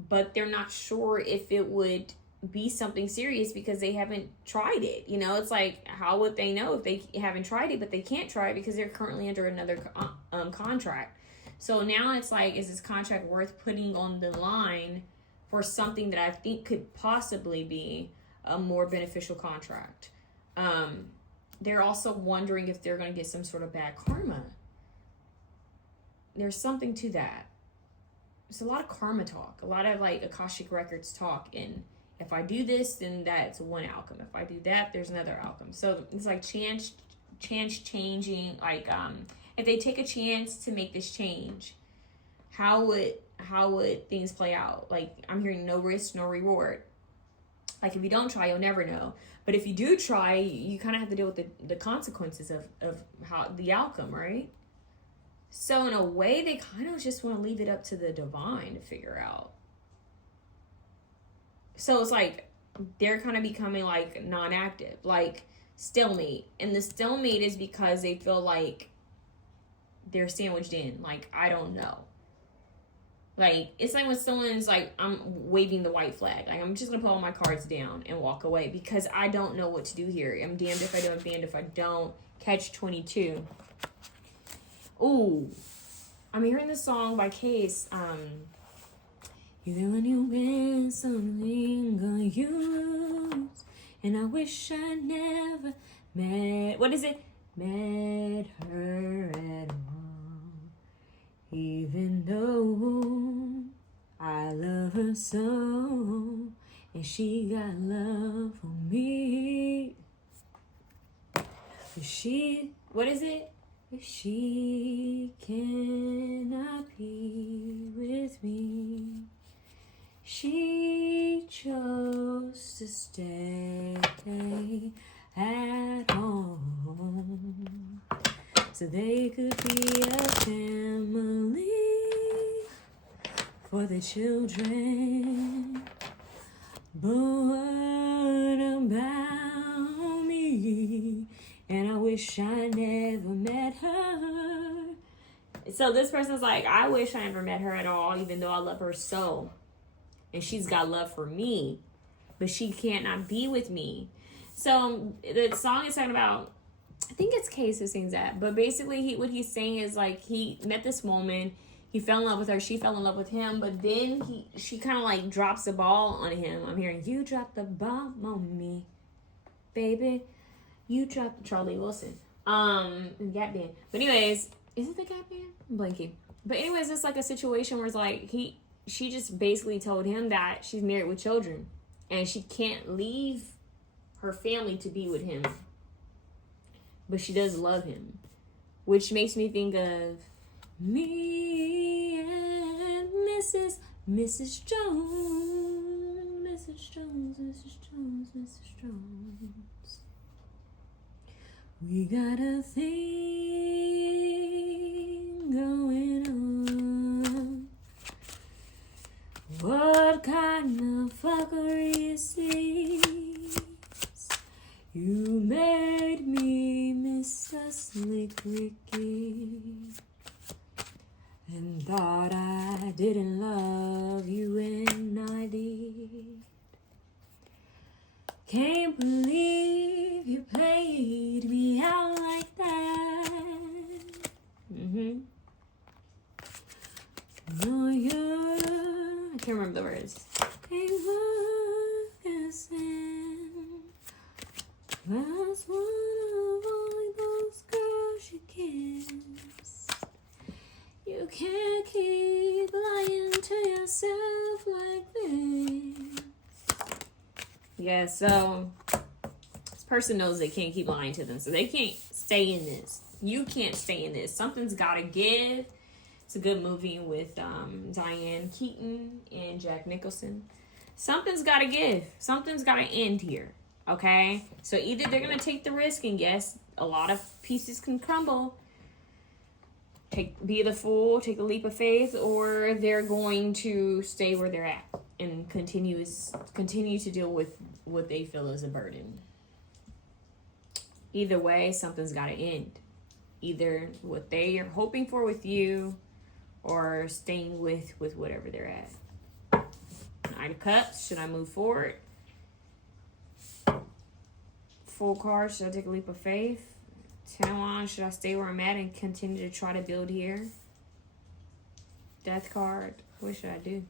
but they're not sure if it would be something serious because they haven't tried it. You know, it's like, how would they know if they haven't tried it, but they can't try it because they're currently under another contract. So now it's like, is this contract worth putting on the line for something that I think could possibly be a more beneficial contract? They're also wondering if they're going to get some sort of bad karma. There's something to that. There's a lot of karma talk, a lot of like Akashic records talk in If I do this, then that's one outcome. If I do that, there's another outcome. So it's like changing. Like if they take a chance to make this change, how would things play out? Like I'm hearing no risk, no reward. Like if you don't try, you'll never know. But if you do try, you kind of have to deal with the consequences of how the outcome, right? So in a way, they kind of just want to leave it up to the divine to figure out. So it's like they're kind of becoming like non-active, like stalemate. And the stalemate is because they feel like they're sandwiched in. Like, I don't know. Like, it's like when someone's like, I'm waving the white flag. Like, I'm just going to put all my cards down and walk away because I don't know what to do here. I'm damned if I do, I'm damned if I don't. Catch-22. Ooh. I'm hearing this song by Case. Even when you win something gonna use, and I wish I never met, what is it? Met her at all. Even though I love her so, and she got love for me. If she, what is it? If she cannot be with me, she chose to stay at home so they could be a family for the children. But what about me? And I wish I never met her. So this person's like, I wish I never met her at all, even though I love her so. And she's got love for me, but she can't not be with me. So the song is talking about, I think it's Case who sings that, but basically what he's saying is like he met this woman, he fell in love with her, she fell in love with him, but then she kind of like drops the ball on him. I'm hearing, you dropped the ball on me, baby. You dropped Charlie Wilson. Gap Band. But anyways, is it the Gap Band? I'm blanking. But anyways, it's like a situation where it's like she just basically told him that she's married with children and she can't leave her family to be with him, but she does love him, which makes me think of me and Mrs. Jones, Mrs. Jones, Mrs. Jones, Mrs. Jones. We got a thing going on. What kind of fuckery is this? You made me miss a slick Ricky and thought I didn't love you when I did. Can't believe you played me out like that. No, you're, I can't remember the words. That's one of all those girls you kissed. You can't keep lying to yourself like this. Yeah, so this person knows they can't keep lying to them, so they can't stay in this. You can't stay in this. Something's gotta give. It's a good movie with Diane Keaton and Jack Nicholson. Something's gotta give. Something's gotta end here. Okay? So either they're gonna take the risk, and yes, a lot of pieces can crumble. Be the fool, take the leap of faith, or they're going to stay where they're at and continue to deal with what they feel is a burden. Either way, something's got to end. Either what they are hoping for with you, or staying with whatever they're at. Nine of Cups, should I move forward? Full card, should I take a leap of faith? 10 of Wands, should I stay where I'm at and continue to try to build here? Death card, what should I do?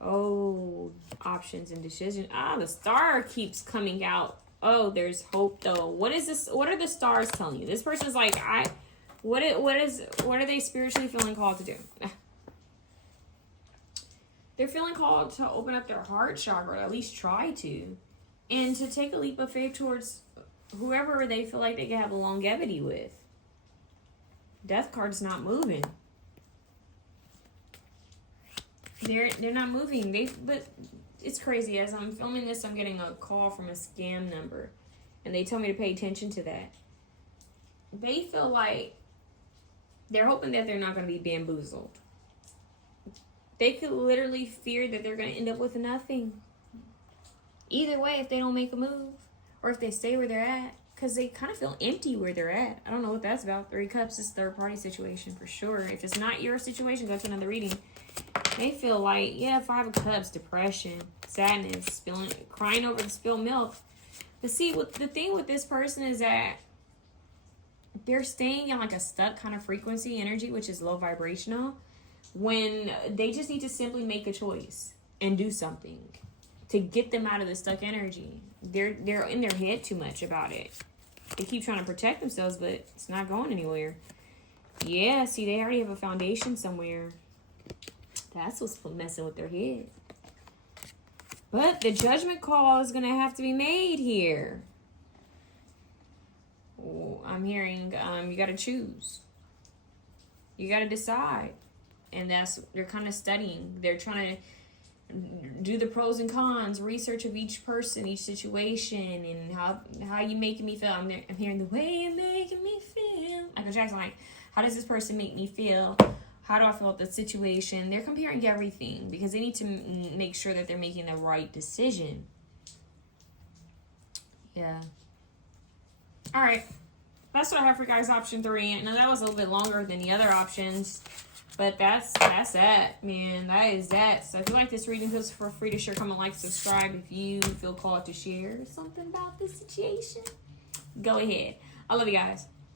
Oh, options and decisions. The star keeps coming out. Oh, there's hope though. What is this? What are the stars telling you? This person's like, what are they spiritually feeling called to do? They're feeling called to open up their heart chakra, or at least try to, and to take a leap of faith towards whoever they feel like they can have a longevity with. Death card's not moving. They're not moving. But it's crazy. As I'm filming this, I'm getting a call from a scam number, and they tell me to pay attention to that. They feel like they're hoping that they're not going to be bamboozled. They could literally fear that they're going to end up with nothing. Either way, if they don't make a move, or if they stay where they're at, because they kind of feel empty where they're at. I don't know what that's about. 3 Cups is third party situation for sure. If it's not your situation, go to another reading. They feel like, yeah, 5 of Cups, depression, sadness, crying over the spilled milk. But see, the thing with this person is that they're staying in like a stuck kind of frequency energy, which is low vibrational, when they just need to simply make a choice and do something to get them out of the stuck energy. They're in their head too much about it. They keep trying to protect themselves, but it's not going anywhere. Yeah, see, they already have a foundation somewhere. That's what's messing with their head. But the judgment call is going to have to be made here. Oh, I'm hearing you got to choose. You got to decide. And they're kind of studying. They're trying to do the pros and cons, research of each person, each situation, and how you making me feel. I'm hearing the way you're making me feel. Michael Jackson, like, how does this person make me feel? How do I feel about the situation? They're comparing everything because they need to make sure that they're making the right decision. Yeah. All right. That's what I have for you guys, option 3. I know that was a little bit longer than the other options, but that's that, man. That is that. So if you like this reading, feel free to share, comment, like, subscribe. If you feel called to share something about this situation, go ahead. I love you guys.